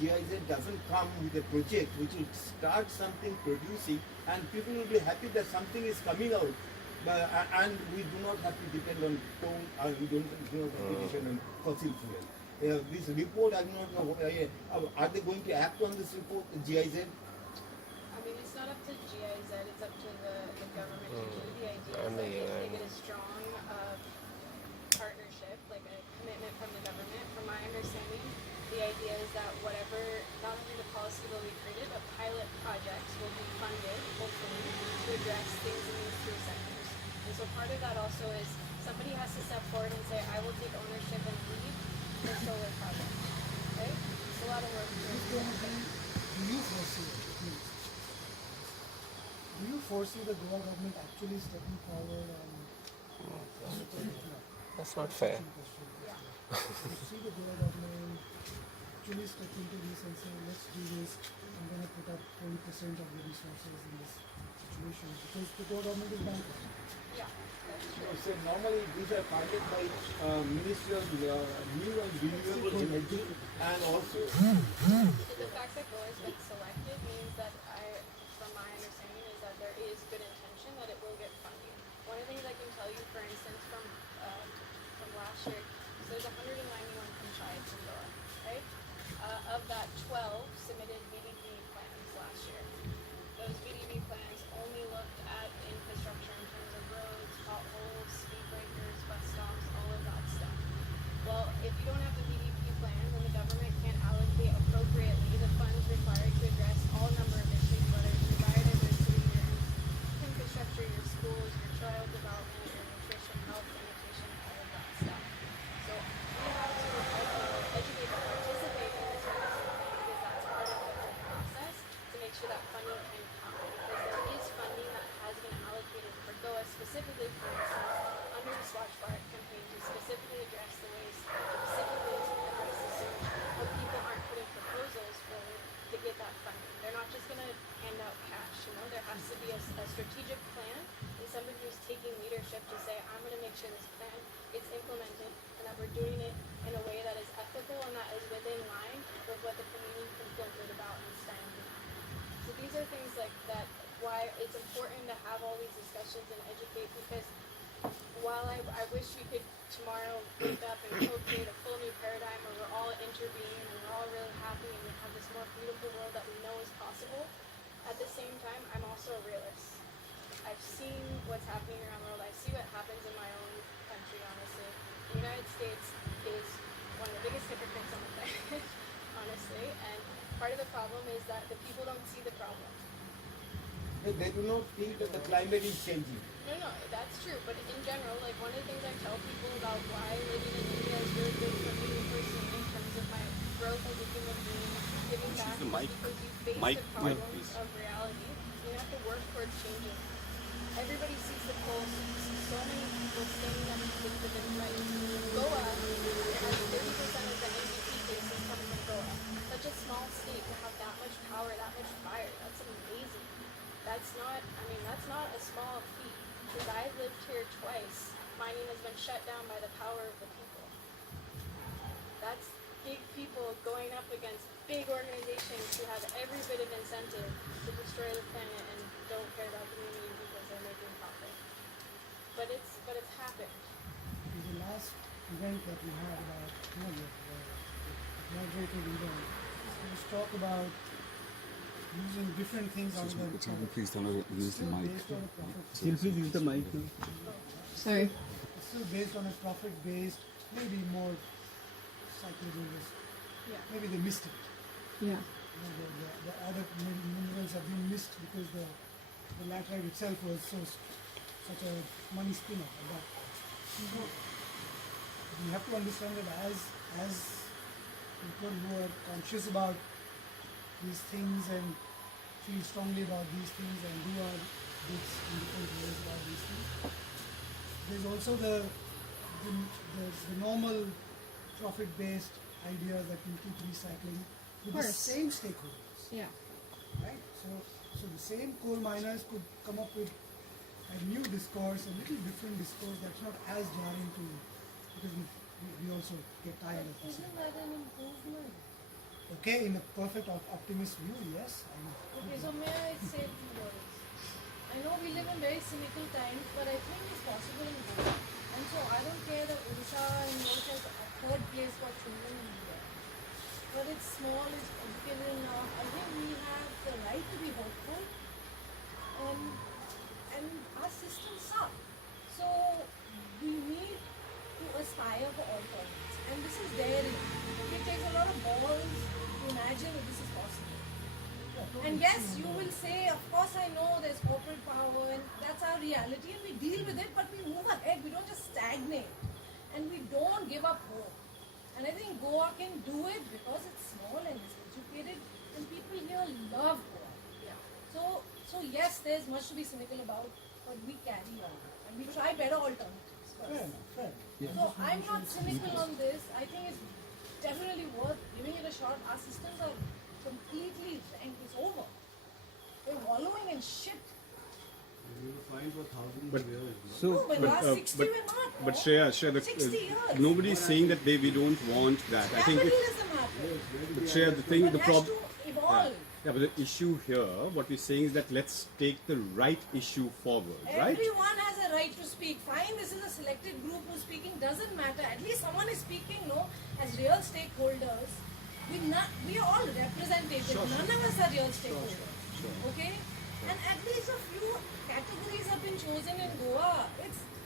GIZ doesn't come with a project which will start something producing, and people will be happy that something is coming out, and we do not have to depend on coal, and we do not have to depend on fossil fuel. This report, I do not know, are they going to act on this report, GIZ? mean, it's not up to GIZ, it's up to the government to do. The idea is And that the, they get a strong partnership, like a commitment from the government. From my understanding, the idea is that whatever, not only the policy will be created, but pilot projects will be funded, hopefully, to address things in these three sectors. And so part of that also is somebody has to step forward and say, I will take ownership and lead the solar project. Right? It's a lot of work to do. Do you foresee it? Please. Do you foresee the Goa government actually stepping forward and That's not fair. do you see the Goa government actually step into this and say, let's do this, I'm going to put up 20% of the resources in this situation because the Goa government is bankrupt. Yeah, that's true. So normally these are funded by Ministry of New and Renewable Energy and also The fact that Goa has been selected means that from my understanding, is that there is good intention that it will get funding. One of the things I can tell you, for instance, from last year, so there's 191 panchayats in Goa, right? Of that, 12 submitted VDP plans last year. Those VDP plans only looked at infrastructure in terms of roads, potholes, speed breakers, bus stops, all of that stuff. Well, if you don't have the VDP plan, then the government can't allocate appropriately the funds required to address all number of issues, whether it's your biodiversity, your infrastructure, your schools, your child development, your nutrition, health, sanitation, all of that stuff. So we have to educate and participate in this because that's part of the whole process to make sure that funding can come. Because there is funding that has been allocated for GOA specifically, for instance, under the Swatch Park campaign to specifically address the waste, specifically to address the sewage, but people aren't putting proposals forward to get that funding. They're not just going to hand out cash, there has to be a strategic plan and somebody who's taking leadership to say, I'm going to make sure this plan gets implemented and that we're doing it in a way that is ethical and that is within line with what the community can feel good about and stand behind. So these are things like that, why it's important to have all these discussions and educate, because while I wish we could tomorrow wake up and co-create a full new paradigm where we're all interbeing and we're all really happy and we have this more beautiful world that we know is possible, at the same time, I'm also a realist. I've seen what's happening around the world. I see what happens in my own country, honestly. The United States is one of the biggest hypocrites on the planet, honestly, and part of the problem is that the people don't see the problem. they do not think that the climate is changing. No, that's true. But in general, like one of the things I tell people about why living in India is really good for me personally in terms of my growth as a human being, giving back, the mic. is because you face Mic, the problems please. of reality. You have to work towards changing. Everybody sees the polls. You see so many people standing up to the right. Goa has 30% of the MVP cases come from Goa. Such a small state to have that much power, that much fire. That's amazing. That's not a small feat. Because I've lived here twice, mining has been shut down by the power of the people. That's big people going up against big organizations who have every bit of incentive to destroy the planet and don't care about the community because they're making profit. But it's happened. The last event that we had about, the moderated event, was talk about using different things out of the Please don't use the mic. based on a profit. Please use the mic now. Sorry. It's still based on a profit-based, maybe more psychological. Yeah. Maybe they missed it. Yeah. The other minerals have been missed because the laterite itself was such a money spinner. But you have to understand that as people who are conscious about these things and feel strongly about these things and do our bits in different ways about these things. There's also the normal profit-based ideas that we keep recycling with the same stakeholders. Yeah. Right? So the same coal miners could come up with a new discourse, a little different discourse that's not as jarring to, because we also get tired of this. Isn't that an improvement? Okay, in a perfect optimist view, yes. Okay, so may I say two words? I know we live in very cynical times, but I think it's possible in Goa. And so I don't care that Odisha and North has a third place for children in India. but it's small, it's educated enough. I think we have the right to be hopeful. And our systems suck. So we need to aspire for alternatives. And this is daring. It takes a lot of balls to imagine that this is possible. And yes, you will say, of course I know there's corporate power and that's our reality and we deal with it, but we move ahead. We don't just stagnate. And we don't give up hope. And I think Goa can do it because it's small and it's educated and people here love Goa. So yes, there's much to be cynical about, but we carry on. And we try better alternatives first. So I'm not cynical on this. I think it's definitely worth giving it a shot. Our systems are completely ranked. It's over. We're wallowing in shit. We will find for thousands But- of years. No, but last 60 we're not. But Shreya, 60 years. nobody's saying that we don't want that. I think Capitalism happened. but Shreya, the But problem. has to evolve. Yeah, but the issue here, what we're saying is that let's take the right issue forward, right? Everyone has a right to speak. Fine, this is a selected group who's speaking. Doesn't matter. At least someone is speaking, no? As real stakeholders, we are all representative. None of us are real stakeholders. Okay? And at least a few categories have been chosen in Goa.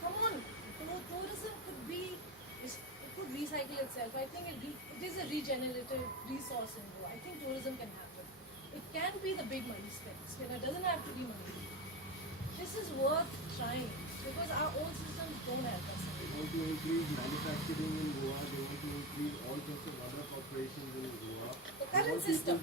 Come on, tourism could recycle itself. I think it is a regenerative resource in Goa. I think tourism can happen. It can be the big money spinner. It doesn't have to be money. This is worth trying because our own systems don't help us. They want to increase manufacturing in Goa. They want to increase all sorts of other corporations in Goa. The current system.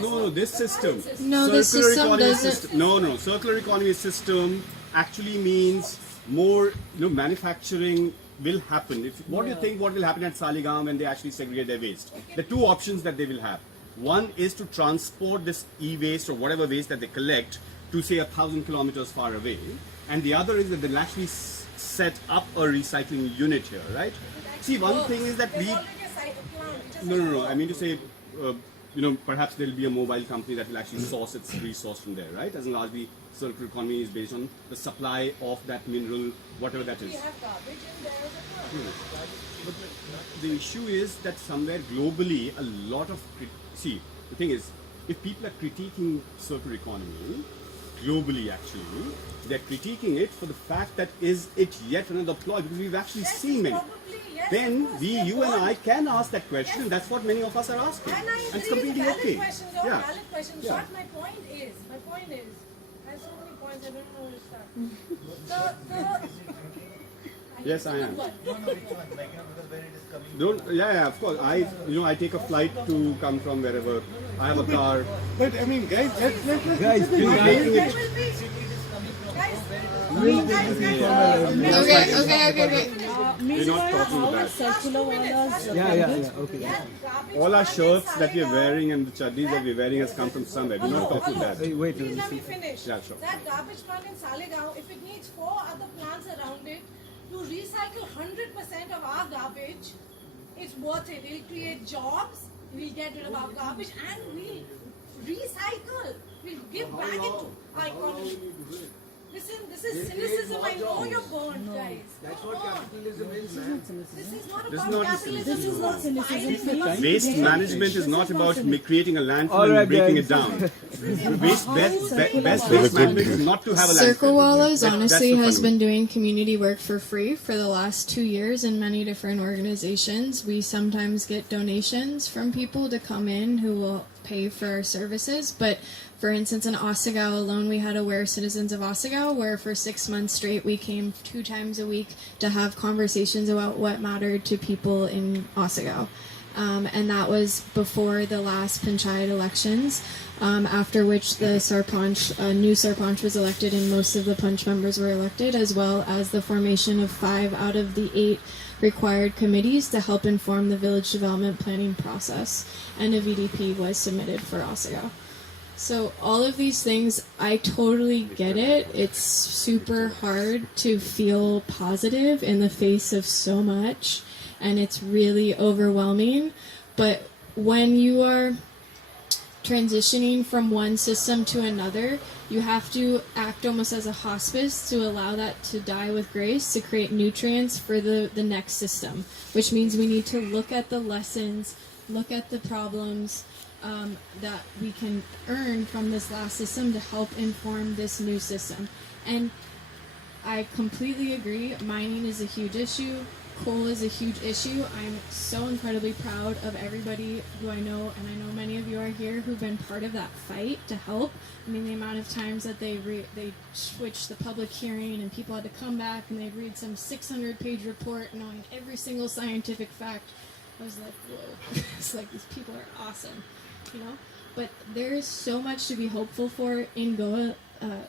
No, this system. No, this system economy doesn't. system. No, circular economy system actually means more. Manufacturing will happen. What do you think? What will happen at Saligam when they actually segregate their waste? The two options that they will have. One is to transport this e-waste or whatever waste that they collect to say 1,000 kilometers far away, and the other is that they'll actually set up a recycling unit here, right? See, one thing is that There's we. already a site, a plant. Which is No. I mean to say, perhaps there'll be a mobile company that will actually source its resource from there, right? As in largely, circular economy is based on the supply of that mineral, whatever that We is. have garbage and there is a plant. But the issue is that somewhere globally, a lot of the thing is, if people are critiquing circular economy globally, actually, they're critiquing it for the fact that is it yet another ploy, because we've actually Yes, seen many. probably, yes, Then of course, you and I they're can ask that question, and that's what many of us are asking. And I It's agree, completely valid okay. questions, all Yeah. valid questions. Yeah. But my point is, I have so many points, I don't know where to start. Yes, I am. Good one. Yeah, of course. I take a flight to come from wherever. I have a car. But I mean, guys, let's Guys, be we're making it. Okay. We're not talking how about is circular walas Okay. All our shirts that we're wearing and the chaddis that we're wearing has come from somewhere. We're not talking that. Wait, Please let me finish. Yeah, sure. That garbage plant in Saligao, if it needs 4 other plants around it to recycle 100% of our garbage, it's worth it. It'll create jobs, we'll get rid of our garbage, and we'll recycle. We'll give back into our economy. Listen, this is cynicism. I know you're burned, guys. That's what capitalism is, man. This is not This is about not capitalism. This is not cynicism. Waste management is not about creating a landfill and breaking it down. Best waste management is not to have a landfill. Circle Wallas That's honestly the has fundamental. been doing community work for free for the last 2 years in many different organizations. We sometimes get donations from people to come in who will pay for our services, but for instance, in Osagao alone, we had Aware Citizens of Osagao, where for 6 months straight, we came 2 times a week to have conversations about what mattered to people in Osagao. And that was before the last panchayat elections, after which the sarpanch, new sarpanch was elected and most of the punch members were elected, as well as the formation of 5 out of the 8 required committees to help inform the village development planning process. And a VDP was submitted for Osagao. So all of these things, I totally get it. It's super hard to feel positive in the face of so much, and it's really overwhelming. But when you are transitioning from one system to another, you have to act almost as a hospice to allow that to die with grace, to create nutrients for the next system, which means we need to look at the lessons look at the problems that we can earn from this last system to help inform this new system. And I completely agree, mining is a huge issue. Coal is a huge issue. I'm so incredibly proud of everybody who I know, and I know many of you are here who've been part of that fight to help. I mean, the amount of times that they switched the public hearing and people had to come back and they'd read some 600-page report knowing every single scientific fact. I was like, whoa. It's like, these people are awesome, you know? But there's so much to be hopeful for in Goa,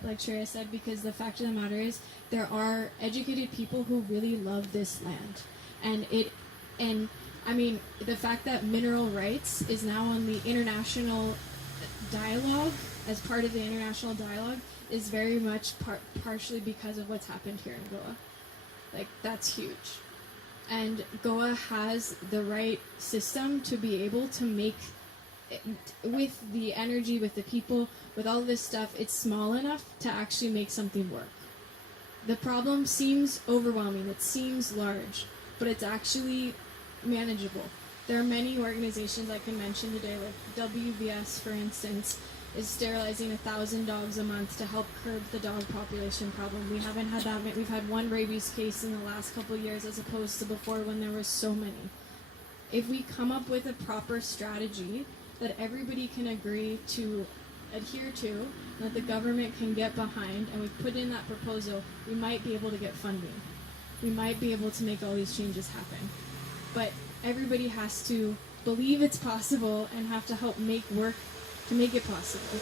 like Shreya said, because the fact of the matter is there are educated people who really love this land. And I mean, the fact that mineral rights is now on the international dialogue, as part of the international dialogue, is very much partially because of what's happened here in Goa. Like, that's huge. And Goa has the right system to be able to make, with the energy, with the people, with all this stuff, it's small enough to actually make something work. The problem seems overwhelming, it seems large, but it's actually manageable. There are many organizations I can mention today, like WVS, for instance, is sterilizing 1,000 dogs a month to help curb the dog population problem. We haven't had that many. We've had one rabies case in the last couple of years as opposed to before when there was so many. If we come up with a proper strategy that everybody can agree to adhere to, that the government can get behind, and we put in that proposal, we might be able to get funding. We might be able to make all these changes happen. But everybody has to believe it's possible and have to help make work to make it possible.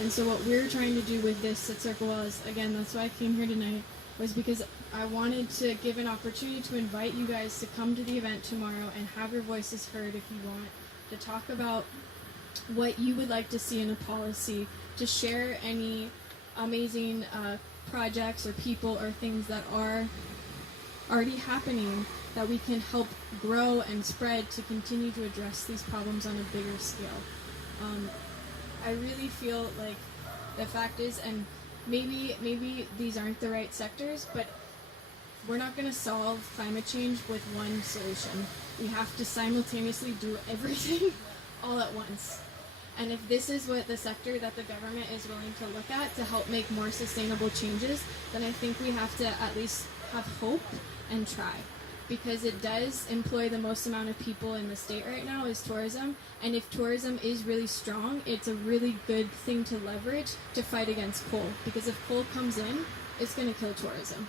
And so what we're trying to do with this at Circle Well is, again, that's why I came here tonight, was because I wanted to give an opportunity to invite you guys to come to the event tomorrow and have your voices heard if you want, to talk about what you would like to see in a policy, to share any amazing projects or people or things that are already happening that we can help grow and spread to continue to address these problems on a bigger scale. I really feel like the fact is, and maybe these aren't the right sectors, but we're not going to solve climate change with one solution. We have to simultaneously do everything all at once. And if this is what the sector that the government is willing to look at to help make more sustainable changes, then I think we have to at least have hope and try. Because it does employ the most amount of people in the state right now is tourism. And if tourism is really strong, it's a really good thing to leverage to fight against coal. Because if coal comes in, it's going to kill tourism.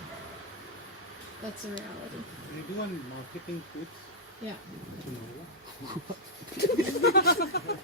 That's a reality. Anyone marketing tips? Yeah. No.